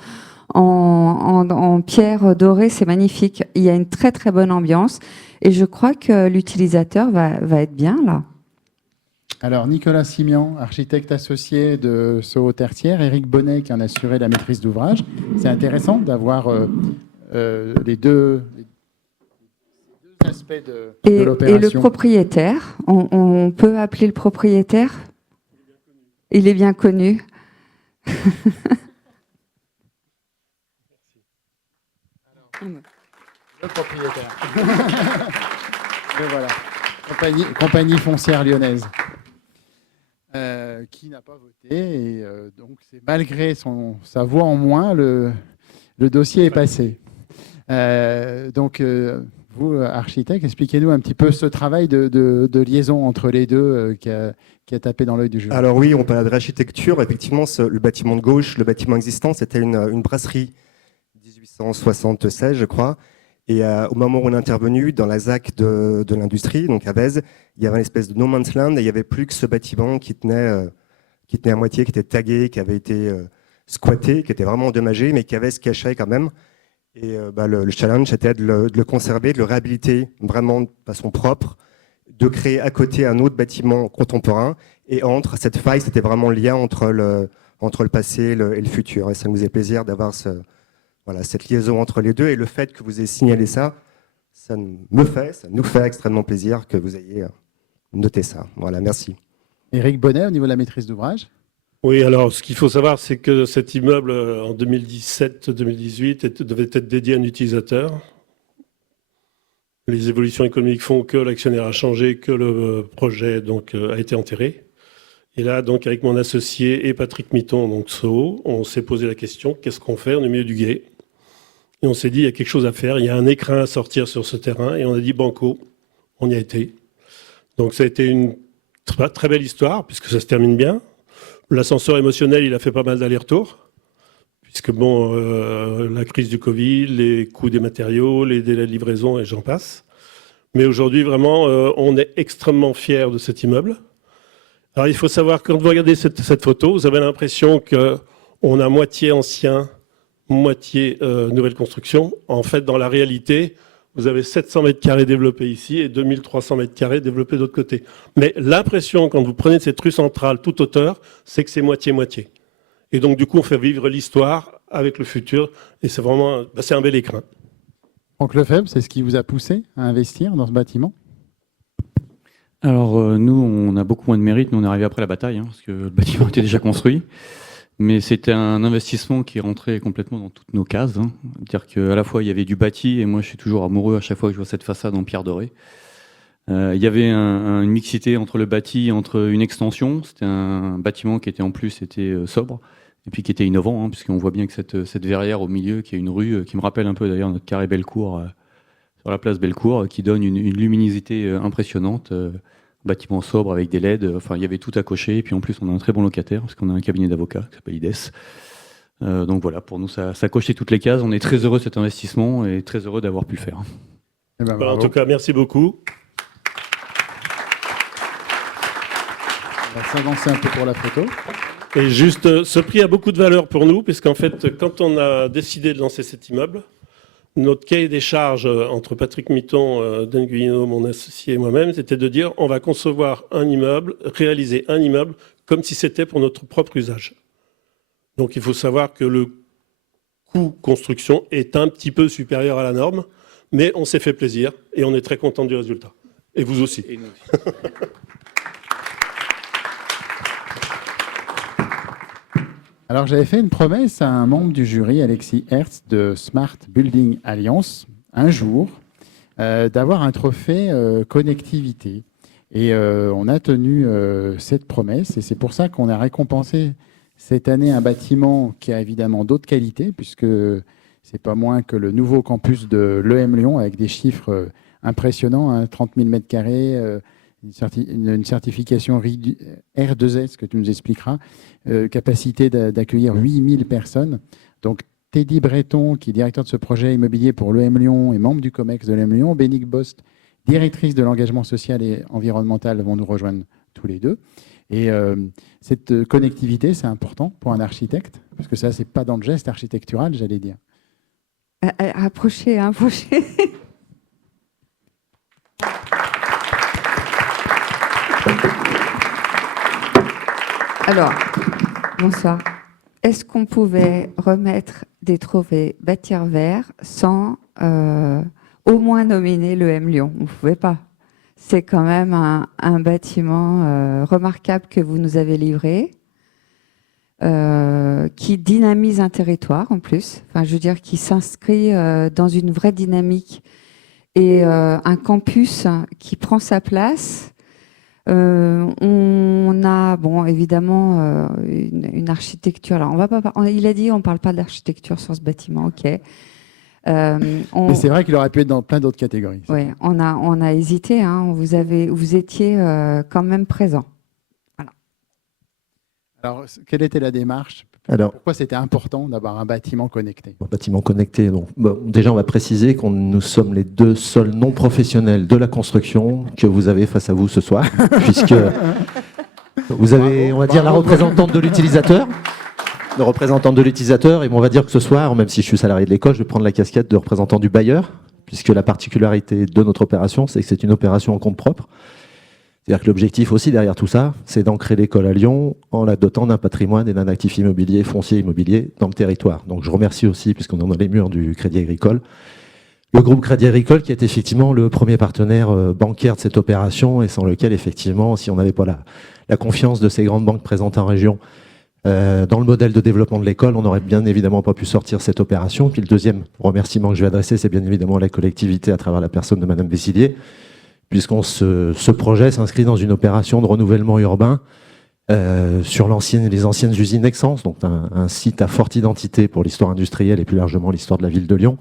en pierre dorée, c'est magnifique. Il y a une très très bonne ambiance et je crois que l'utilisateur va être bien là. Alors, Nicolas Simian, architecte associé de Soho Tertiaire, Éric Bonnet qui en a assuré la maîtrise d'ouvrage. C'est intéressant d'avoir les deux aspects de l'opération. Et le propriétaire, on peut appeler le propriétaire ? Il est bien connu. Le propriétaire. Et voilà. Compagnie foncière lyonnaise. Qui n'a pas voté et donc c'est malgré sa voix en moins le dossier est passé. Donc Vous, architecte, expliquez-nous un petit peu ce travail de liaison entre les deux qui a tapé dans l'œil du jury. Alors oui, on parle de l'architecture. Effectivement, le bâtiment de gauche, le bâtiment existant, c'était une brasserie 1876, je crois. Et au moment où on est intervenu dans la ZAC de l'industrie, donc à Vèze, il y avait une espèce de no man's land et il n'y avait plus que ce bâtiment qui tenait à moitié, qui était tagué, qui avait été squatté, qui était vraiment endommagé, mais qui avait ce cachet quand même. Et le challenge, c'était de le conserver, de le réhabiliter vraiment de façon propre, de créer à côté un autre bâtiment contemporain. Et entre cette faille, c'était vraiment le lien entre le passé et le futur. Et ça nous faisait plaisir d'avoir cette liaison entre les deux. Et le fait que vous ayez signalé ça nous fait extrêmement plaisir que vous ayez noté ça. Voilà, merci. Éric Bonnet, au niveau de la maîtrise d'ouvrage. Oui, alors ce qu'il faut savoir, c'est que cet immeuble, en 2017-2018, devait être dédié à un utilisateur. Les évolutions économiques font que l'actionnaire a changé, que le projet donc, a été enterré. Et là, donc, avec mon associé et Patrick Mitton, donc SO, on s'est posé la question, qu'est-ce qu'on fait? On est au milieu du gué. Et on s'est dit, il y a quelque chose à faire, il y a un écrin à sortir sur ce terrain. Et on a dit, banco, on y a été. Donc ça a été une très belle histoire, puisque ça se termine bien. L'ascenseur émotionnel, il a fait pas mal d'allers-retours, puisque bon, la crise du Covid, les coûts des matériaux, les délais de livraison et j'en passe. Mais aujourd'hui, vraiment, on est extrêmement fiers de cet immeuble. Alors il faut savoir, quand vous regardez cette photo, vous avez l'impression qu'on a moitié ancien, moitié nouvelle construction. En fait, dans la réalité, vous avez 700 mètres carrés développés ici et 2300 mètres carrés développés de l'autre côté. Mais l'impression, quand vous prenez cette rue centrale toute hauteur, c'est que c'est moitié-moitié. Et donc, du coup, on fait vivre l'histoire avec le futur. Et c'est vraiment c'est un bel écrin. Franck Lefebvre, c'est ce qui vous a poussé à investir dans ce bâtiment? Alors, nous, on a beaucoup moins de mérite. Nous, on est arrivé après la bataille, parce que le bâtiment était déjà construit. Mais c'était un investissement qui rentrait complètement dans toutes nos cases. C'est-à-dire qu'à la fois, il y avait du bâti, et moi, je suis toujours amoureux à chaque fois que je vois cette façade en pierre dorée. Il y avait une mixité entre le bâti et entre une extension. C'était un bâtiment qui était en plus sobre, et puis qui était innovant, puisqu'on voit bien que cette verrière au milieu, qui est une rue, qui me rappelle un peu d'ailleurs notre carré Bellecour, sur la place Bellecour, qui donne une luminosité impressionnante. Bâtiment sobre avec des LED, enfin il y avait tout à cocher, et puis en plus on a un très bon locataire parce qu'on a un cabinet d'avocats qui s'appelle IDES. Donc voilà, pour nous ça cochait toutes les cases, on est très heureux de cet investissement et très heureux d'avoir pu le faire. En tout cas, merci beaucoup. On va s'avancer un peu pour la photo. Et juste, ce prix a beaucoup de valeur pour nous, puisqu'en fait, quand on a décidé de lancer cet immeuble, notre cahier des charges entre Patrick Mitton, Dan Guyeno, mon associé et moi-même, c'était de dire on va concevoir un immeuble, réaliser un immeuble comme si c'était pour notre propre usage. Donc il faut savoir que le coût construction est un petit peu supérieur à la norme, mais on s'est fait plaisir et on est très content du résultat. Et vous aussi. Et nous aussi. Alors, j'avais fait une promesse à un membre du jury, Alexis Hertz, de Smart Building Alliance, un jour, d'avoir un trophée connectivité. Et on a tenu cette promesse, et c'est pour ça qu'on a récompensé cette année un bâtiment qui a évidemment d'autres qualités, puisque c'est pas moins que le nouveau campus de l'EM Lyon, avec des chiffres impressionnants, 30 000 m², une certification R2S que tu nous expliqueras, capacité d'accueillir 8000 personnes. Donc Teddy Breton, qui est directeur de ce projet immobilier pour l'EM Lyon et membre du COMEX de l'EM Lyon, Bénique Bost, directrice de l'engagement social et environnemental, vont nous rejoindre tous les deux. Et cette connectivité, c'est important pour un architecte, parce que ça, c'est pas dans le geste architectural, j'allais dire. Approchez. Alors, bonsoir. Est-ce qu'on pouvait remettre des trophées Bâtir Vert sans au moins nominer l'EM Lyon? On ne pouvait pas. C'est quand même un bâtiment remarquable que vous nous avez livré, qui dynamise un territoire en plus. Enfin, je veux dire, qui s'inscrit dans une vraie dynamique et un campus qui prend sa place. On a, bon, évidemment, une architecture. Alors, on va pas. Il a dit, on parle pas d'architecture sur ce bâtiment, ok. Mais c'est vrai qu'il aurait pu être dans plein d'autres catégories. Oui, on a hésité. Hein. Vous étiez quand même présent. Voilà. Alors, quelle était la démarche? Pourquoi c'était important d'avoir un bâtiment connecté? Un bâtiment connecté. Donc, déjà, on va préciser que nous sommes les deux seuls non-professionnels de la construction que vous avez face à vous ce soir, puisque vous avez, on va dire, la représentante de l'utilisateur. Le représentant de l'utilisateur, et on va dire que ce soir, même si je suis salarié de l'école, je vais prendre la casquette de représentant du bailleur, puisque la particularité de notre opération, c'est que c'est une opération en compte propre. C'est-à-dire que l'objectif aussi derrière tout ça, c'est d'ancrer l'école à Lyon en la dotant d'un patrimoine et d'un actif immobilier, foncier immobilier dans le territoire. Donc je remercie aussi, puisqu'on est dans les murs du Crédit Agricole, le groupe Crédit Agricole qui est effectivement le premier partenaire bancaire de cette opération et sans lequel effectivement, si on n'avait pas la confiance de ces grandes banques présentes en région dans le modèle de développement de l'école, on n'aurait bien évidemment pas pu sortir cette opération. Puis le deuxième remerciement que je vais adresser, c'est bien évidemment la collectivité à travers la personne de Madame Vessillier, puisqu'on ce projet s'inscrit dans une opération de renouvellement urbain sur les anciennes usines Nexans, donc un site à forte identité pour l'histoire industrielle et plus largement l'histoire de la ville de Lyon.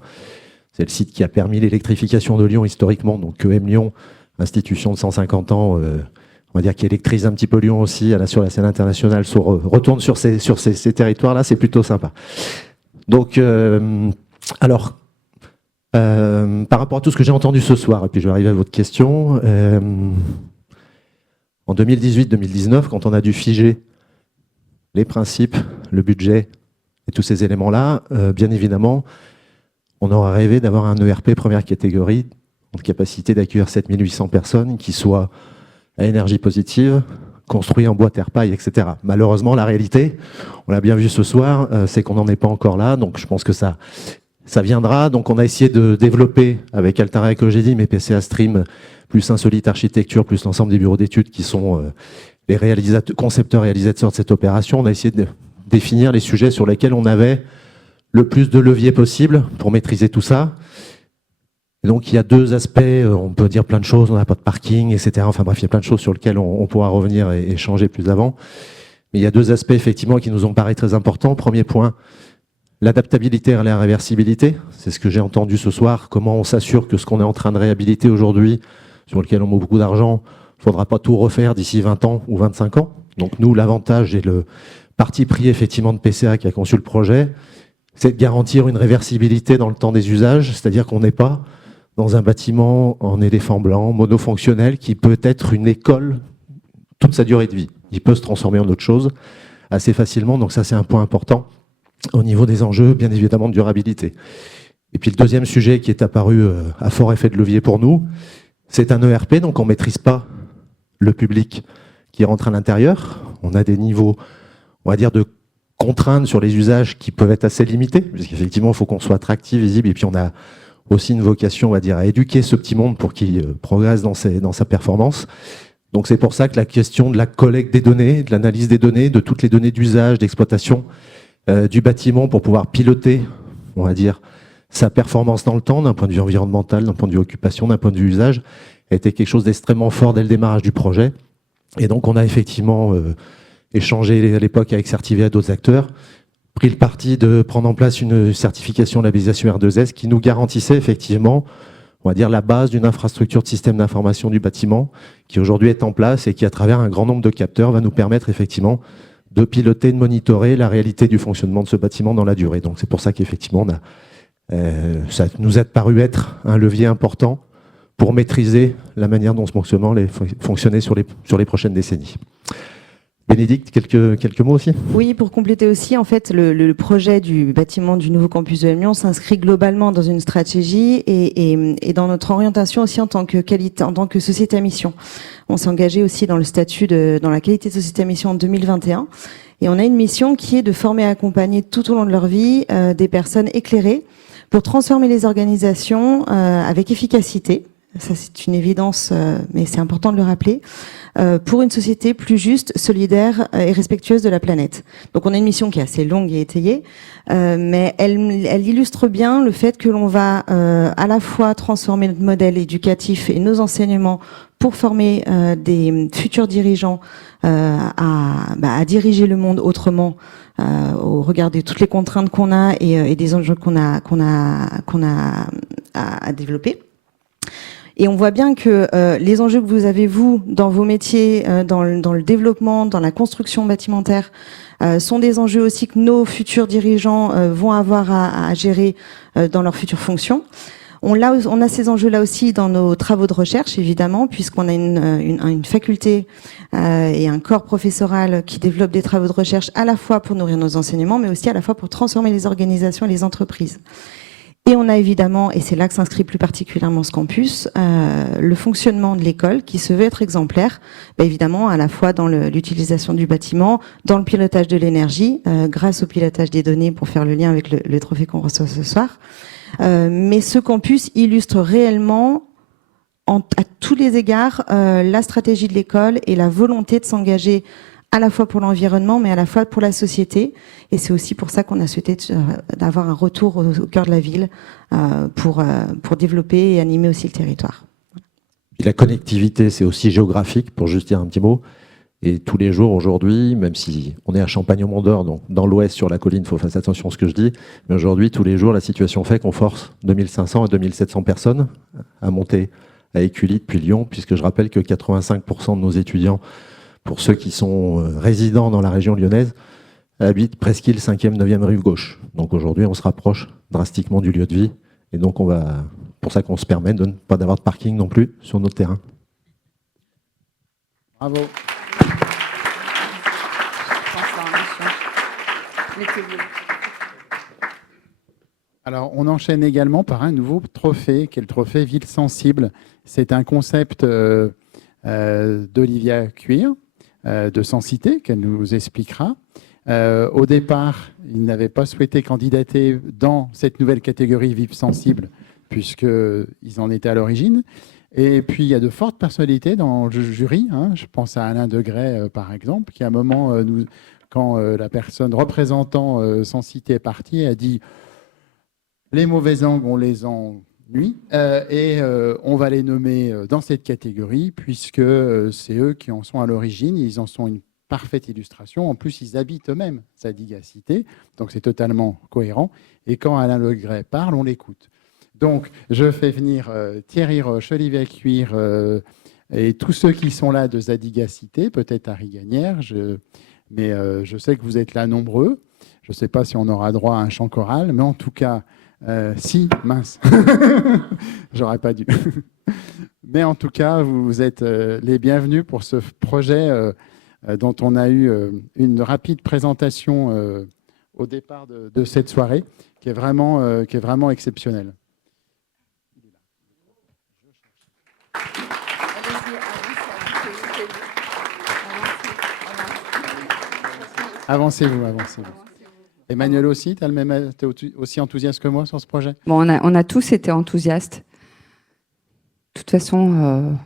C'est le site qui a permis l'électrification de Lyon historiquement, donc EM Lyon, institution de 150 ans, on va dire qui électrise un petit peu Lyon aussi sur la scène internationale, retourne sur ces territoires-là, c'est plutôt sympa. Donc, par rapport à tout ce que j'ai entendu ce soir, et puis je vais arriver à votre question, en 2018-2019, quand on a dû figer les principes, le budget et tous ces éléments-là, bien évidemment, on aurait rêvé d'avoir un ERP première catégorie, en capacité d'accueillir 7800 personnes, qui soit à énergie positive, construit en bois, terre, paille, etc. Malheureusement, la réalité, on l'a bien vu ce soir, c'est qu'on n'en est pas encore là, donc je pense que ça viendra. Donc on a essayé de développer avec Altara, comme j'ai dit, mais PCA Stream, plus Insolite Architecture, plus l'ensemble des bureaux d'études qui sont les concepteurs réalisateurs de cette opération. On a essayé de définir les sujets sur lesquels on avait le plus de leviers possible pour maîtriser tout ça. Et donc il y a deux aspects, on peut dire plein de choses, on n'a pas de parking, etc. Enfin bref, il y a plein de choses sur lesquelles on pourra revenir et échanger plus avant. Mais il y a deux aspects effectivement qui nous ont paru très importants. Premier point, l'adaptabilité et la réversibilité. C'est ce que j'ai entendu ce soir. Comment on s'assure que ce qu'on est en train de réhabiliter aujourd'hui, sur lequel on met beaucoup d'argent, il ne faudra pas tout refaire d'ici 20 ans ou 25 ans. Donc nous, l'avantage et le parti pris effectivement de PCA qui a conçu le projet, c'est de garantir une réversibilité dans le temps des usages, c'est-à-dire qu'on n'est pas dans un bâtiment en éléphant blanc, monofonctionnel, qui peut être une école toute sa durée de vie. Il peut se transformer en autre chose assez facilement, donc ça c'est un point important au niveau des enjeux, bien évidemment, de durabilité. Et puis le deuxième sujet qui est apparu à fort effet de levier pour nous, c'est un ERP, donc on ne maîtrise pas le public qui rentre à l'intérieur. On a des niveaux, on va dire, de contraintes sur les usages qui peuvent être assez limités, puisqu'effectivement, il faut qu'on soit attractif, visible, et puis on a aussi une vocation, on va dire, à éduquer ce petit monde pour qu'il progresse dans sa performance. Donc c'est pour ça que la question de la collecte des données, de l'analyse des données, de toutes les données d'usage, d'exploitation du bâtiment pour pouvoir piloter, on va dire, sa performance dans le temps, d'un point de vue environnemental, d'un point de vue occupation, d'un point de vue usage, a été quelque chose d'extrêmement fort dès le démarrage du projet. Et donc on a effectivement échangé à l'époque avec Certivé et d'autres acteurs, pris le parti de prendre en place une certification labellisation R2S qui nous garantissait effectivement, on va dire, la base d'une infrastructure de système d'information du bâtiment qui aujourd'hui est en place et qui, à travers un grand nombre de capteurs, va nous permettre effectivement de piloter, de monitorer la réalité du fonctionnement de ce bâtiment dans la durée. Donc c'est pour ça qu'effectivement, ça nous a paru être un levier important pour maîtriser la manière dont ce fonctionnement fonctionnait sur les prochaines décennies. Bénédicte, quelques mots aussi ? Oui, pour compléter aussi, en fait, le projet du bâtiment du nouveau campus de Lyon s'inscrit globalement dans une stratégie et dans notre orientation aussi en tant que société à mission. On s'est engagé aussi dans le statut dans la qualité de société à mission en 2021. Et on a une mission qui est de former et accompagner tout au long de leur vie des personnes éclairées pour transformer les organisations avec efficacité. Ça, c'est une évidence, mais c'est important de le rappeler. Pour une société plus juste, solidaire et respectueuse de la planète. Donc on a une mission qui est assez longue et étayée, mais elle illustre bien le fait que l'on va à la fois transformer notre modèle éducatif et nos enseignements pour former des futurs dirigeants à diriger le monde autrement au regard de toutes les contraintes qu'on a et des enjeux qu'on a à développer. Et on voit bien que les enjeux que vous avez, vous, dans vos métiers, dans le développement, dans la construction bâtimentaire, sont des enjeux aussi que nos futurs dirigeants vont avoir à gérer dans leurs futures fonctions. On a ces enjeux-là aussi dans nos travaux de recherche, évidemment, puisqu'on a une faculté et un corps professoral qui développe des travaux de recherche à la fois pour nourrir nos enseignements, mais aussi à la fois pour transformer les organisations et les entreprises. Et on a évidemment, et c'est là que s'inscrit plus particulièrement ce campus, le fonctionnement de l'école qui se veut être exemplaire, évidemment à la fois dans l'utilisation du bâtiment, dans le pilotage de l'énergie, grâce au pilotage des données pour faire le lien avec le trophée qu'on reçoit ce soir. Mais ce campus illustre réellement à tous les égards la stratégie de l'école et la volonté de s'engager à la fois pour l'environnement, mais à la fois pour la société. Et c'est aussi pour ça qu'on a souhaité d'avoir un retour au cœur de la ville pour développer et animer aussi le territoire. Et la connectivité, c'est aussi géographique, pour juste dire un petit mot. Et tous les jours aujourd'hui, même si on est à Champagne-au-Mont-d'Or, donc dans l'ouest sur la colline, il faut faire attention à ce que je dis, mais aujourd'hui, tous les jours, la situation fait qu'on force 2500 à 2700 personnes à monter à Écully depuis Lyon, puisque je rappelle que 85% de nos étudiants, pour ceux qui sont résidents dans la région lyonnaise, habitent presqu'île 5e, 9e rive gauche. Donc aujourd'hui, on se rapproche drastiquement du lieu de vie. Et donc, pour ça qu'on se permet de ne pas d'avoir de parking non plus sur notre terrain. Bravo. Alors, on enchaîne également par un nouveau trophée, qui est le trophée Ville Sensible. C'est un concept d'Olivia Cuir, de Sensité, qu'elle nous expliquera. Au départ, il n'avait pas souhaité candidater dans cette nouvelle catégorie Ville Sensible, puisqu'ils en étaient à l'origine. Et puis, il y a de fortes personnalités dans le jury. Je pense à Alain Degré, par exemple, qui à un moment, quand la personne représentant Sensité est partie, a dit « Les mauvaises langues, on les ennuie et on va les nommer dans cette catégorie puisque c'est eux qui en sont à l'origine. Ils en sont une parfaite illustration. En plus, ils habitent eux-mêmes Sadigacité, donc c'est totalement cohérent. Et quand Alain Degré parle, on l'écoute. Donc, je fais venir Thierry Roche, Olivier Cuir et tous ceux qui sont là de Sadigacité, peut-être Harry Gagnère, mais je sais que vous êtes là nombreux. Je ne sais pas si on aura droit à un chant choral, mais en tout cas, si, mince, j'aurais pas dû. Mais en tout cas, vous êtes les bienvenus pour ce projet dont on a eu une rapide présentation au départ de cette soirée, qui est vraiment exceptionnelle. Avancez-vous. Emmanuel aussi, tu es aussi enthousiaste que moi sur ce projet? Bon, on a tous été enthousiastes. De toute façon,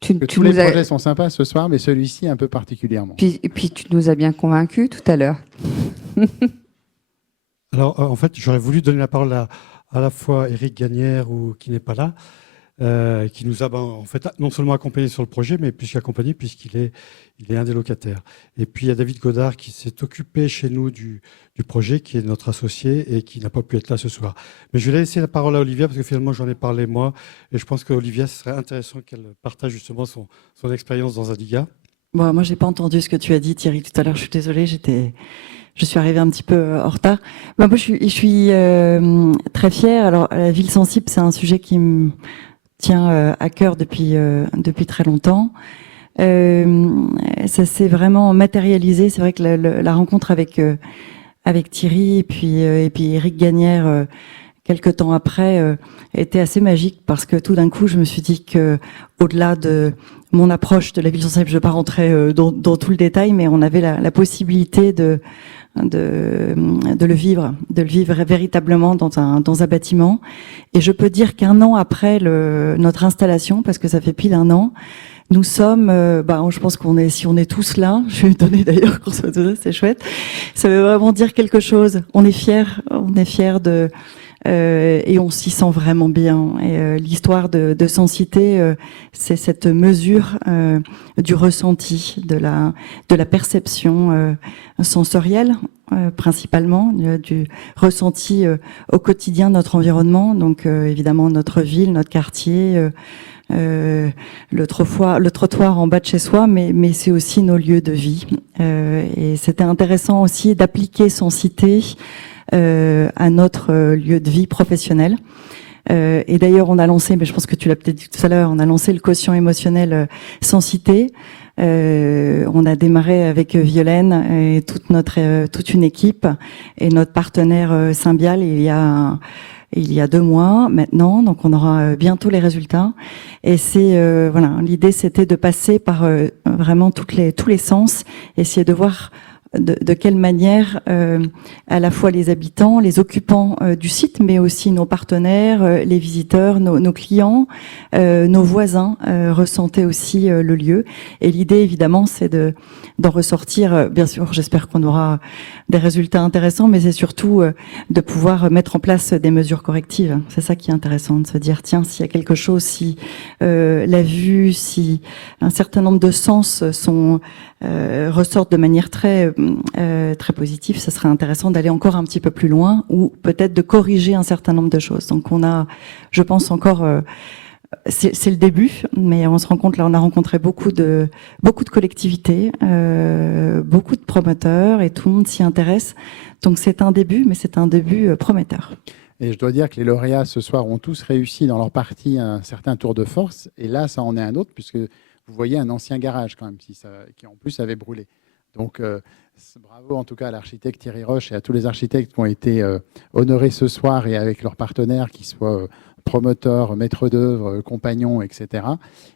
tous les projets sont sympas ce soir, mais celui-ci un peu particulièrement. Et puis tu nous as bien convaincus tout à l'heure. Alors, en fait, j'aurais voulu donner la parole à la fois Éric Gagnère, qui n'est pas là, qui nous a en fait non seulement accompagné sur le projet, mais accompagné puisqu'il est un des locataires. Et puis il y a David Godard qui s'est occupé chez nous du projet, qui est notre associé et qui n'a pas pu être là ce soir. Mais je vais laisser la parole à Olivia parce que finalement j'en ai parlé moi et je pense qu'Olivia, ce serait intéressant qu'elle partage justement son expérience dans Zadiga. Bon, moi j'ai pas entendu ce que tu as dit Thierry tout à l'heure, je suis désolée, je suis arrivée un petit peu en retard. Moi je suis très fière. Alors la ville sensible, c'est un sujet qui me tient à cœur depuis très longtemps. Ça s'est vraiment matérialisé. C'est vrai que la rencontre avec Thierry et puis Éric Gagnère quelques temps après était assez magique parce que tout d'un coup je me suis dit que au-delà de mon approche de la ville sensible, je ne vais pas rentrer dans tout le détail, mais on avait la possibilité de le vivre véritablement dans un bâtiment. Et je peux dire qu'un an après notre installation, parce que ça fait pile un an, nous sommes, je pense si on est tous là, je vais donner d'ailleurs qu'on soit tous là, c'est chouette. Ça veut vraiment dire quelque chose. On est fiers et on s'y sent vraiment bien. Et l'histoire de Sensité, c'est cette mesure du ressenti, de la perception sensorielle, principalement, du ressenti au quotidien de notre environnement, donc évidemment notre ville, notre quartier, le trottoir en bas de chez soi, mais c'est aussi nos lieux de vie. Et c'était intéressant aussi d'appliquer Sensité à notre lieu de vie professionnel. Et d'ailleurs, on a lancé, mais je pense que tu l'as peut-être dit tout à l'heure, on a lancé le quotient émotionnel Sensité. On a démarré avec Violaine et toute une équipe et notre partenaire Symbial il y a 2 mois maintenant, donc on aura bientôt les résultats. Et c'est voilà, l'idée c'était de passer par vraiment tous les sens, essayer de voir de quelle manière à la fois les habitants, les occupants du site, mais aussi nos partenaires, les visiteurs, nos clients, nos voisins ressentaient aussi le lieu. Et l'idée, évidemment, c'est d'en ressortir, bien sûr, j'espère qu'on aura des résultats intéressants, mais c'est surtout de pouvoir mettre en place des mesures correctives. C'est ça qui est intéressant, de se dire, tiens, s'il y a quelque chose, si la vue, si un certain nombre de sens ressortent de manière très positive, ce serait intéressant d'aller encore un petit peu plus loin ou peut-être de corriger un certain nombre de choses. Donc on a, je pense encore, c'est le début, mais on se rend compte, là on a rencontré beaucoup de collectivités, beaucoup de promoteurs et tout le monde s'y intéresse. Donc c'est un début, mais c'est un début prometteur. Et je dois dire que les lauréats ce soir ont tous réussi dans leur partie un certain tour de force. Et là, ça en est un autre, puisque vous voyez un ancien garage quand même, qui en plus avait brûlé. Donc bravo en tout cas à l'architecte Thierry Roche et à tous les architectes qui ont été honorés ce soir et avec leurs partenaires, qui soient promoteurs, maîtres d'œuvre, compagnons, etc.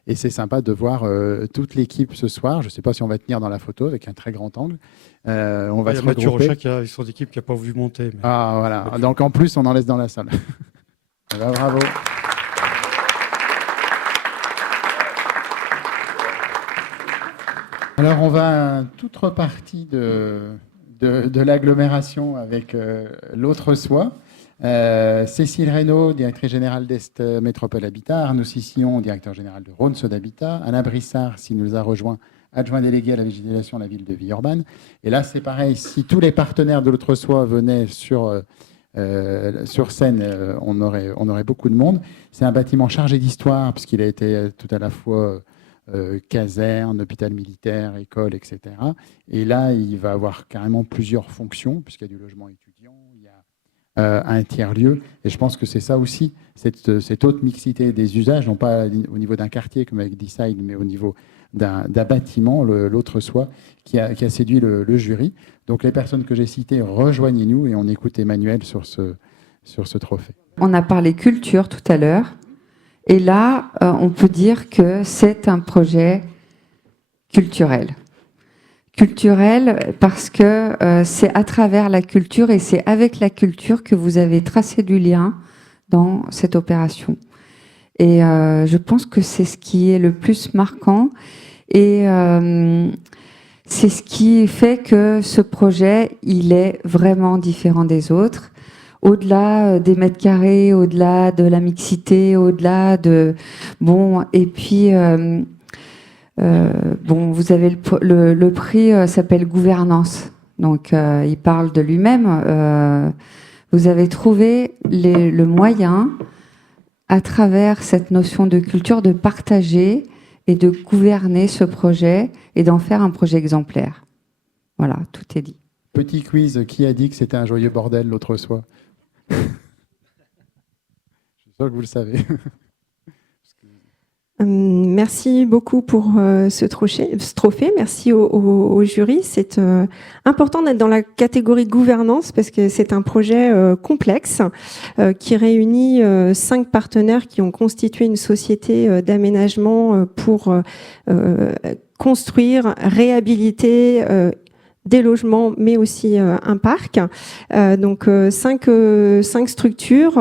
Et c'est sympa de voir toute l'équipe ce soir. Je ne sais pas si on va tenir dans la photo avec un très grand angle. On va se Mathieu regrouper. Rocha qui a son équipe qui n'a pas voulu monter. Mais... Ah voilà, donc en plus on en laisse dans la salle. Ben, bravo. Alors, on va à toute repartie de l'agglomération avec l'autre soi. Cécile Reynaud, directrice générale d'Est Métropole Habitat. Arnaud Sissillon, directeur général de Rhône Sud Habitat. Alain Brissard, s'il nous a rejoint, adjoint délégué à la végétation de la ville de Villeurbanne. Et là, c'est pareil, si tous les partenaires de l'autre soi venaient sur scène, on aurait beaucoup de monde. C'est un bâtiment chargé d'histoire, puisqu'il a été tout à la fois... caserne, hôpital militaire, école, etc. Et là, il va avoir carrément plusieurs fonctions, puisqu'il y a du logement étudiant, il y a un tiers-lieu. Et je pense que c'est ça aussi, cette haute mixité des usages, non pas au niveau d'un quartier comme avec Decide, mais au niveau d'un bâtiment, l'autre soi, qui a séduit le jury. Donc les personnes que j'ai citées, rejoignez-nous et on écoute Emmanuel sur ce trophée. On a parlé culture tout à l'heure. Et là, on peut dire que c'est un projet culturel. Culturel parce que c'est à travers la culture et c'est avec la culture que vous avez tracé du lien dans cette opération. Et je pense que c'est ce qui est le plus marquant et c'est ce qui fait que ce projet, il est vraiment différent des autres. Au-delà des mètres carrés, au-delà de la mixité, au-delà de... Bon, et puis, vous avez le prix s'appelle Gouvernance. Donc, il parle de lui-même. Vous avez trouvé le moyen, à travers cette notion de culture, de partager et de gouverner ce projet et d'en faire un projet exemplaire. Voilà, tout est dit. Petit quiz, qui a dit que c'était un joyeux bordel l'autre soir ? Je suis sûr que vous le savez. Merci beaucoup pour ce trophée. Merci au jury. C'est important d'être dans la catégorie gouvernance parce que c'est un projet complexe qui réunit 5 partenaires qui ont constitué une société d'aménagement pour construire, réhabiliter, des logements, mais aussi un parc. Donc 5 structures,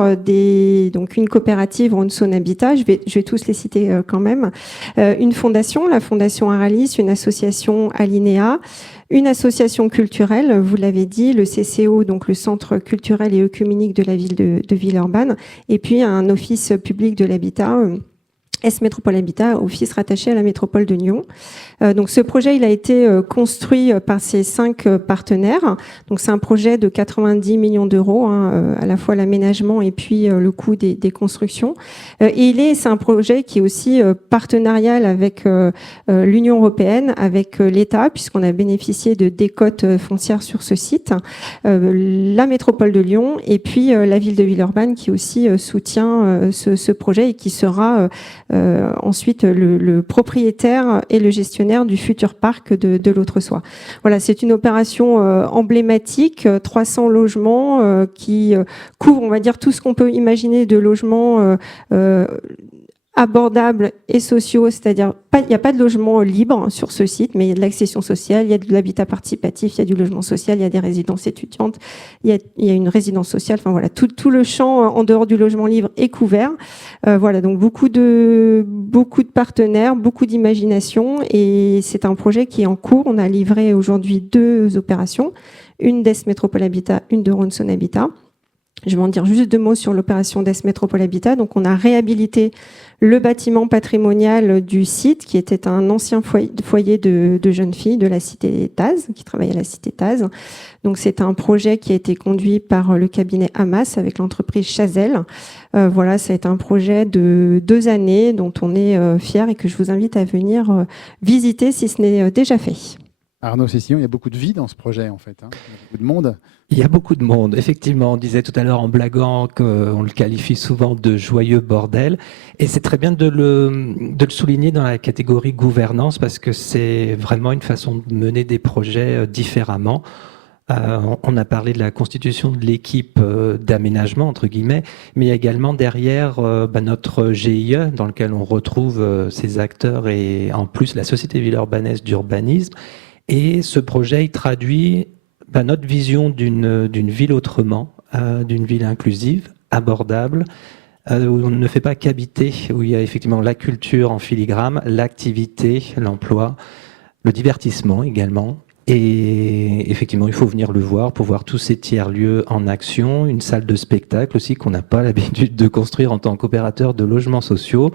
donc une coopérative Ronson Habitat, je vais tous les citer quand même, une fondation, la fondation Aralis, une association Alinéa, une association culturelle, vous l'avez dit, le CCO, donc le Centre culturel et œcuménique de la ville de Villeurbanne, et puis un office public de l'habitat, S-Métropole Habitat, office rattaché à la métropole de Lyon. Donc ce projet, il a été construit par ces 5 partenaires. Donc c'est un projet de 90 millions d'euros, à la fois l'aménagement et puis le coût des constructions. Et c'est un projet qui est aussi partenarial avec l'Union européenne, avec l'État, puisqu'on a bénéficié de décotes foncières sur ce site, la métropole de Lyon et puis la ville de Villeurbanne qui aussi soutient ce projet et qui sera ensuite le propriétaire et le gestionnaire du futur parc de l'Autre-Soie. Voilà, c'est une opération emblématique, 300 logements qui couvrent, on va dire, tout ce qu'on peut imaginer de logements abordables et sociaux, c'est-à-dire il n'y a pas de logement libre sur ce site, mais il y a de l'accession sociale, il y a de l'habitat participatif, il y a du logement social, il y a des résidences étudiantes, il y a une résidence sociale, enfin voilà, tout le champ en dehors du logement libre est couvert. Voilà, donc beaucoup de partenaires, beaucoup d'imagination, et c'est un projet qui est en cours. On a livré aujourd'hui 2 opérations, une d'Est Métropole Habitat, une de Ronson Habitat. Je vais en dire juste 2 mots sur l'opération d'Est Métropole Habitat. Donc, on a réhabilité le bâtiment patrimonial du site, qui était un ancien foyer de jeunes filles de la cité Taz, qui travaillait à la cité Taz. Donc, c'est un projet qui a été conduit par le cabinet Hamas avec l'entreprise Chazelle. Voilà, c'est un projet de 2 années dont on est fiers et que je vous invite à venir visiter si ce n'est déjà fait. Arnaud Cessillon, il y a beaucoup de vie dans ce projet, en fait. Il y a beaucoup de monde. Il y a beaucoup de monde. Effectivement, on disait tout à l'heure en blaguant qu'on le qualifie souvent de joyeux bordel. Et c'est très bien de le souligner dans la catégorie gouvernance parce que c'est vraiment une façon de mener des projets différemment. On a parlé de la constitution de l'équipe d'aménagement, entre guillemets, mais il y a également derrière notre GIE dans lequel on retrouve ces acteurs et en plus la Société villeurbanaise d'urbanisme. Et ce projet, il traduit notre vision d'une ville autrement, d'une ville inclusive, abordable, où on ne fait pas qu'habiter, où il y a effectivement la culture en filigrane, l'activité, l'emploi, le divertissement également. Et effectivement, il faut venir le voir pour voir tous ces tiers-lieux en action, une salle de spectacle aussi qu'on n'a pas l'habitude de construire en tant qu'opérateur de logements sociaux.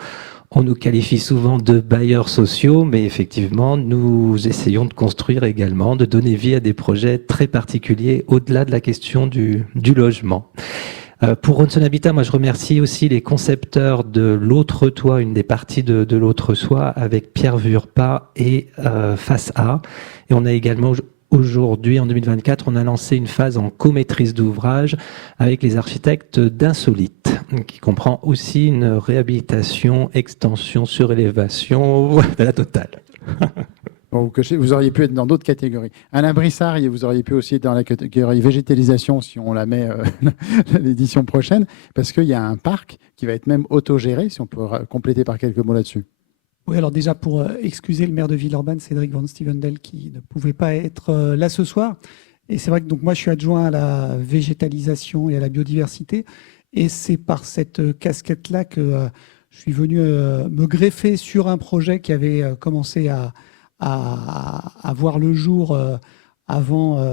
On nous qualifie souvent de bailleurs sociaux, mais effectivement, nous essayons de construire également, de donner vie à des projets très particuliers au-delà de la question du logement. Pour Ronson Habitat, moi je remercie aussi les concepteurs de l'autre toit, une des parties de l'autre soie, avec Pierre Vurpa et Face A. Et on a également aujourd'hui, en 2024, on a lancé une phase en co-maîtrise d'ouvrage avec les architectes d'Insolite, qui comprend aussi une réhabilitation, extension, surélévation, de la totale. Bon, vous auriez pu être dans d'autres catégories. Alain Brissard, vous auriez pu aussi être dans la catégorie végétalisation si on la met l'édition prochaine, parce qu'il y a un parc qui va être même autogéré, si on peut compléter par quelques mots là-dessus. Oui, alors déjà pour excuser le maire de Villeurbanne, Cédric Van Stevendel, qui ne pouvait pas être là ce soir. Et c'est vrai que donc, moi, je suis adjoint à la végétalisation et à la biodiversité. Et c'est par cette casquette-là que je suis venu me greffer sur un projet qui avait commencé à voir le jour avant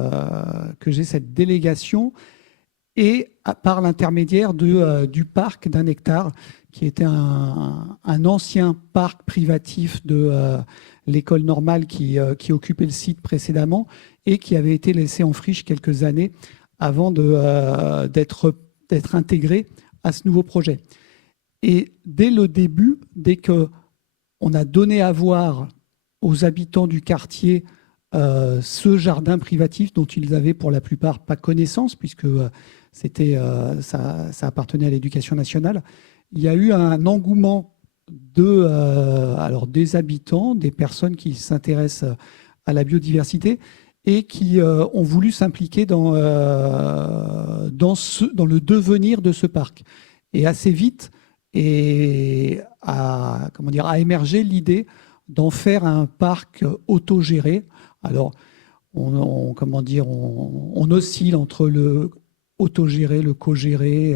que j'ai cette délégation. Et par l'intermédiaire du parc d'1 hectare, qui était un ancien parc privatif de l'école normale qui occupait le site précédemment et qui avait été laissé en friche quelques années avant d'être intégré à ce nouveau projet. Et dès le début, dès qu'on a donné à voir aux habitants du quartier ce jardin privatif dont ils avaient pour la plupart pas connaissance, puisque ça appartenait à l'éducation nationale, il y a eu un engouement des habitants, des personnes qui s'intéressent à la biodiversité et qui ont voulu s'impliquer dans le devenir de ce parc. Et assez vite a émergé l'idée d'en faire un parc autogéré. Alors, comment dire, on oscille entre le autogéré, le co-géré,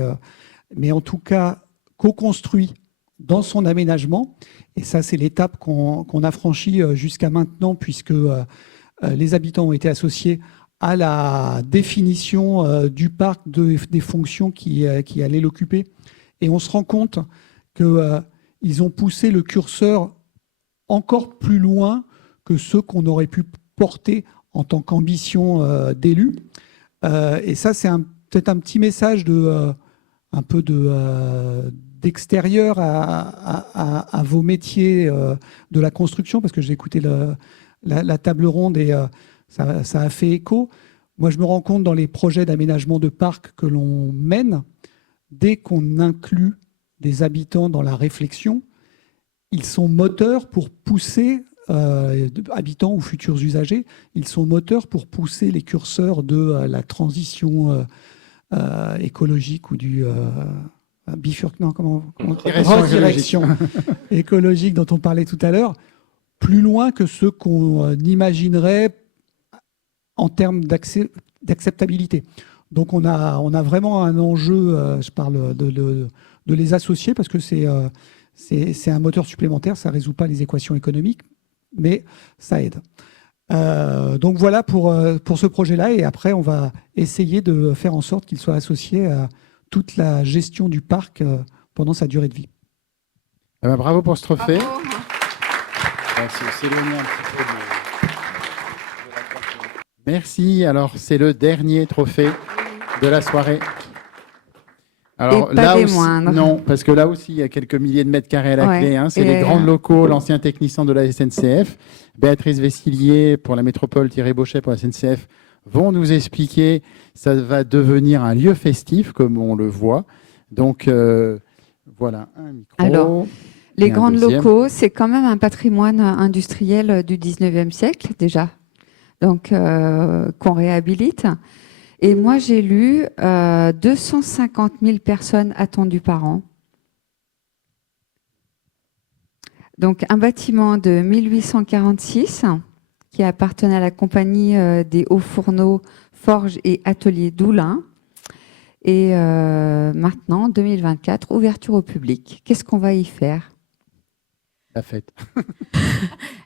mais en tout cas co-construit dans son aménagement. Et ça, c'est l'étape qu'on a franchie jusqu'à maintenant, puisque les habitants ont été associés à la définition du parc, des fonctions qui allaient l'occuper. Et on se rend compte qu'ils ont poussé le curseur encore plus loin que ceux qu'on aurait pu porter en tant qu'ambition d'élu. Et ça, c'est peut-être un petit message d'extérieur à vos métiers de la construction, parce que j'ai écouté la table ronde et ça a fait écho. Moi, je me rends compte dans les projets d'aménagement de parcs que l'on mène, dès qu'on inclut des habitants dans la réflexion, ils sont moteurs pour pousser, habitants ou futurs usagers, ils sont moteurs pour pousser les curseurs de la transition écologique ou du redirection écologique dont on parlait tout à l'heure, plus loin que ce qu'on imaginerait en termes d'acceptabilité. Donc on a vraiment un enjeu, je parle de les associer, parce que c'est un moteur supplémentaire, ça ne résout pas les équations économiques, mais ça aide. Donc voilà pour ce projet-là, et après on va essayer de faire en sorte qu'il soit associé à toute la gestion du parc pendant sa durée de vie. Eh ben, bravo pour ce trophée. C'est un petit peu Merci. Alors, c'est le dernier trophée de la soirée. Alors, et pas là des aussi, moindres. non, parce que là aussi, il y a quelques milliers de mètres carrés à la clé. Hein. C'est les grands locaux, l'ancien technicien de la SNCF. Béatrice Vessillier pour la métropole, Thierry Bauchet pour la SNCF vont nous expliquer. Ça va devenir un lieu festif, comme on le voit. Donc, voilà, un micro. Alors, les grands locaux, c'est quand même un patrimoine industriel du 19e siècle, déjà, donc qu'on réhabilite. Et moi, j'ai lu 250 000 personnes attendues par an. Donc, un bâtiment de 1846 qui appartenait à la compagnie des hauts fourneaux, forges et ateliers d'Oulin. Et maintenant, 2024, ouverture au public. Qu'est-ce qu'on va y faire ? La fête.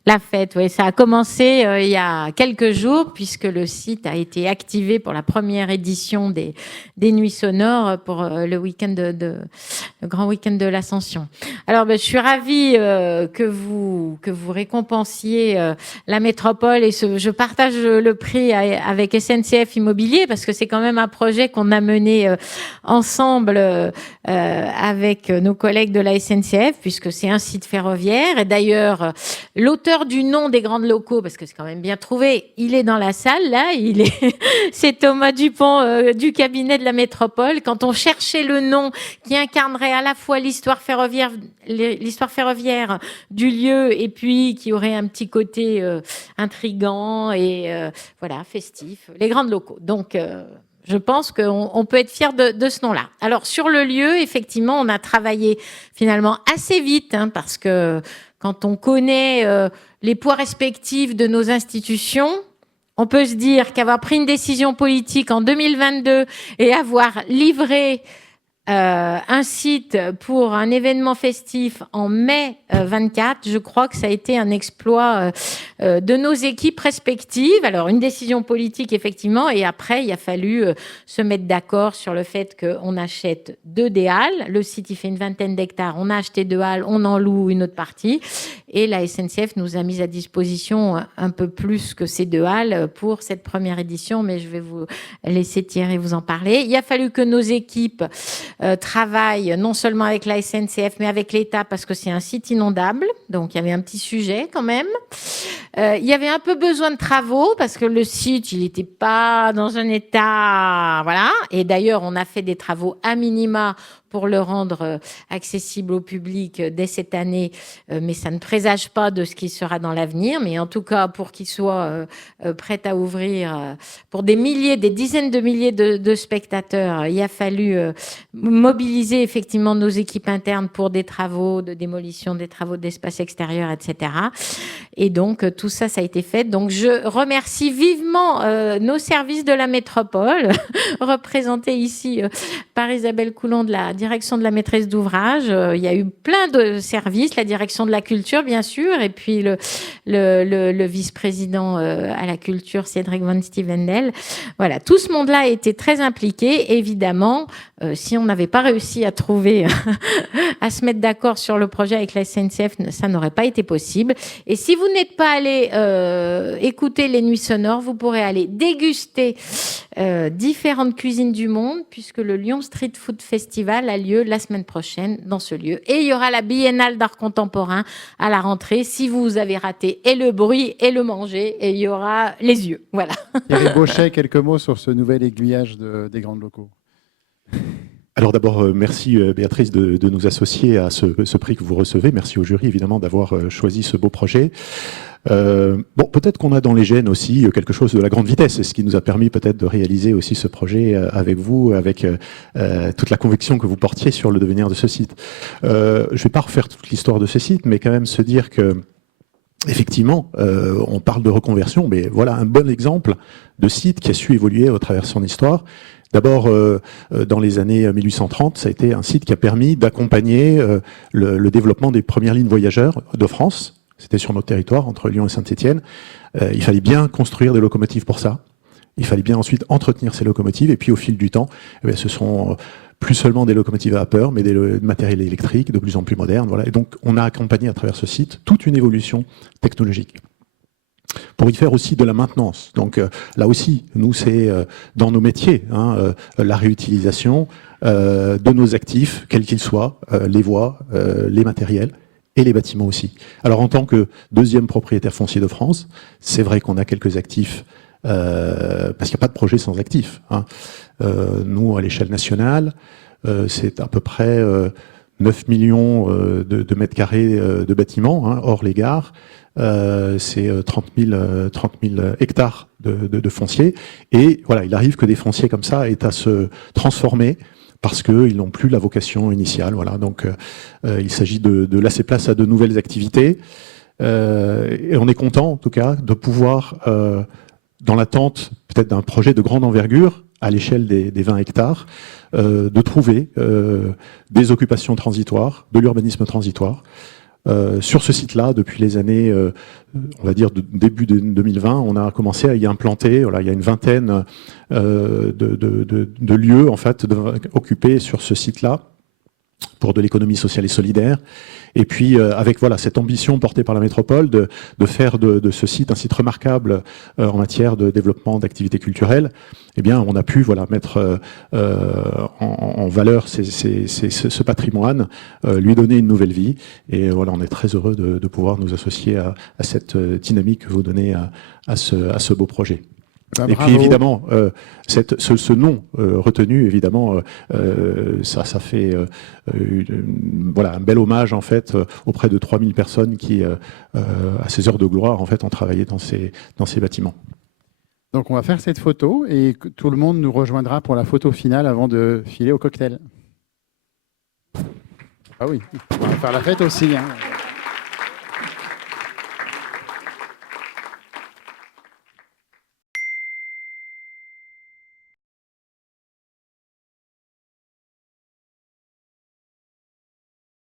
La fête, oui. Ça a commencé il y a quelques jours, puisque le site a été activé pour la première édition des Nuits sonores pour le week-end le grand week-end de l'Ascension. Alors, je suis ravie que vous récompensiez la métropole, et je partage le prix avec SNCF Immobilier, parce que c'est quand même un projet qu'on a mené ensemble avec nos collègues de la SNCF, puisque c'est un site ferroviaire. Et d'ailleurs, l'auteur du nom des grands locaux, parce que c'est quand même bien trouvé, il est dans la salle, là, c'est Thomas Dupont du cabinet de la métropole. Quand on cherchait le nom qui incarnerait à la fois l'histoire ferroviaire du lieu, et puis qui aurait un petit côté intriguant et voilà, festif, les grands locaux. Donc, je pense qu'on peut être fier de ce nom-là. Alors, sur le lieu, effectivement, on a travaillé finalement assez vite, hein, parce que quand on connaît les poids respectifs de nos institutions, on peut se dire qu'avoir pris une décision politique en 2022 et avoir livré un site pour un événement festif en mai 24, je crois que ça a été un exploit de nos équipes respectives. Alors, une décision politique, effectivement, et après, il a fallu se mettre d'accord sur le fait qu'on achète 2 des halles. Le site, il fait une vingtaine d'hectares. On a acheté 2 halles, on en loue une autre partie. Et la SNCF nous a mis à disposition un peu plus que ces 2 halles pour cette première édition, mais je vais vous laisser Thierry vous en parler. Il a fallu que nos équipes travaillent non seulement avec la SNCF, mais avec l'État, parce que c'est un site inondable. Donc, il y avait un petit sujet quand même. Il y avait un peu besoin de travaux, parce que le site, il n'était pas dans un état... Voilà. Et d'ailleurs, on a fait des travaux à minima pour le rendre accessible au public dès cette année, mais ça ne présage pas de ce qui sera dans l'avenir, mais en tout cas pour qu'il soit prêt à ouvrir pour des dizaines de milliers de spectateurs, il a fallu mobiliser effectivement nos équipes internes pour des travaux de démolition, des travaux d'espace extérieur, etc. Et donc, tout ça, ça a été fait. Donc, je remercie vivement nos services de la métropole, représentés ici par Isabelle Coulon de la direction de la maîtrise d'ouvrage. Il y a eu plein de services, la direction de la culture, bien sûr, et puis le vice-président à la culture, Cédric Van Stevendel. Voilà, tout ce monde-là a été très impliqué. Évidemment, si on n'avait pas réussi à trouver, à se mettre d'accord sur le projet avec la SNCF, ça n'aurait pas été possible. Et si vous n'êtes pas allé écouter les Nuits Sonores, vous pourrez aller déguster différentes cuisines du monde, puisque le Lyon Street Food Festival a lieu la semaine prochaine dans ce lieu. Et il y aura la Biennale d'art contemporain à la rentrée, si vous avez raté et le bruit et le manger, et il y aura les yeux. Voilà. Thierry Bauchet, quelques mots sur ce nouvel aiguillage des grands locaux. Alors d'abord, merci Béatrice de nous associer à ce prix que vous recevez. Merci au jury évidemment d'avoir choisi ce beau projet. Bon, peut-être qu'on a dans les gènes aussi quelque chose de la grande vitesse, c'est ce qui nous a permis peut-être de réaliser aussi ce projet avec vous, avec toute la conviction que vous portiez sur le devenir de ce site. Je ne vais pas refaire toute l'histoire de ce site, mais quand même se dire que effectivement, on parle de reconversion, mais voilà un bon exemple de site qui a su évoluer au travers de son histoire. D'abord, dans les années 1830, ça a été un site qui a permis d'accompagner le développement des premières lignes voyageurs de France. C'était sur notre territoire, entre Lyon et Saint-Étienne. Il fallait bien construire des locomotives pour ça. Il fallait bien ensuite entretenir ces locomotives. Et puis, au fil du temps, eh bien, ce sont plus seulement des locomotives à vapeur, mais des matériels électriques de plus en plus modernes. Voilà. Et donc, on a accompagné à travers ce site toute une évolution technologique pour y faire aussi de la maintenance. Donc là aussi, nous, c'est dans nos métiers, hein, la réutilisation de nos actifs, quels qu'ils soient, les voies, les matériels et les bâtiments aussi. Alors en tant que deuxième propriétaire foncier de France, c'est vrai qu'on a quelques actifs, parce qu'il n'y a pas de projet sans actifs, hein. Nous, à l'échelle nationale, c'est à peu près 9 millions de mètres carrés de bâtiments, hein, hors les gares. C'est 30 000 hectares de foncier. Et voilà, il arrive que des fonciers comme ça aient à se transformer parce qu'ils n'ont plus la vocation initiale. Voilà, donc il s'agit de laisser place à de nouvelles activités. Et on est content, en tout cas, de pouvoir, dans l'attente peut-être d'un projet de grande envergure, à l'échelle des 20 hectares, de trouver des occupations transitoires, de l'urbanisme transitoire. Sur ce site-là, depuis les années, on va dire début de 2020, on a commencé à y implanter. Voilà, il y a une vingtaine de lieux en fait occupés sur ce site-là pour de l'économie sociale et solidaire. Et puis avec voilà cette ambition portée par la métropole de faire de ce site un site remarquable en matière de développement d'activités culturelles, eh bien on a pu voilà mettre en valeur ce patrimoine, lui donner une nouvelle vie. Et voilà, on est très heureux de pouvoir nous associer à cette dynamique que vous donnez à ce beau projet. Et puis évidemment, ce nom retenu, évidemment, ça fait voilà, un bel hommage en fait auprès de 3000 personnes qui, à ces heures de gloire, en fait, ont travaillé dans ces bâtiments. Donc on va faire cette photo et tout le monde nous rejoindra pour la photo finale avant de filer au cocktail. Ah oui, on va faire la fête aussi, hein.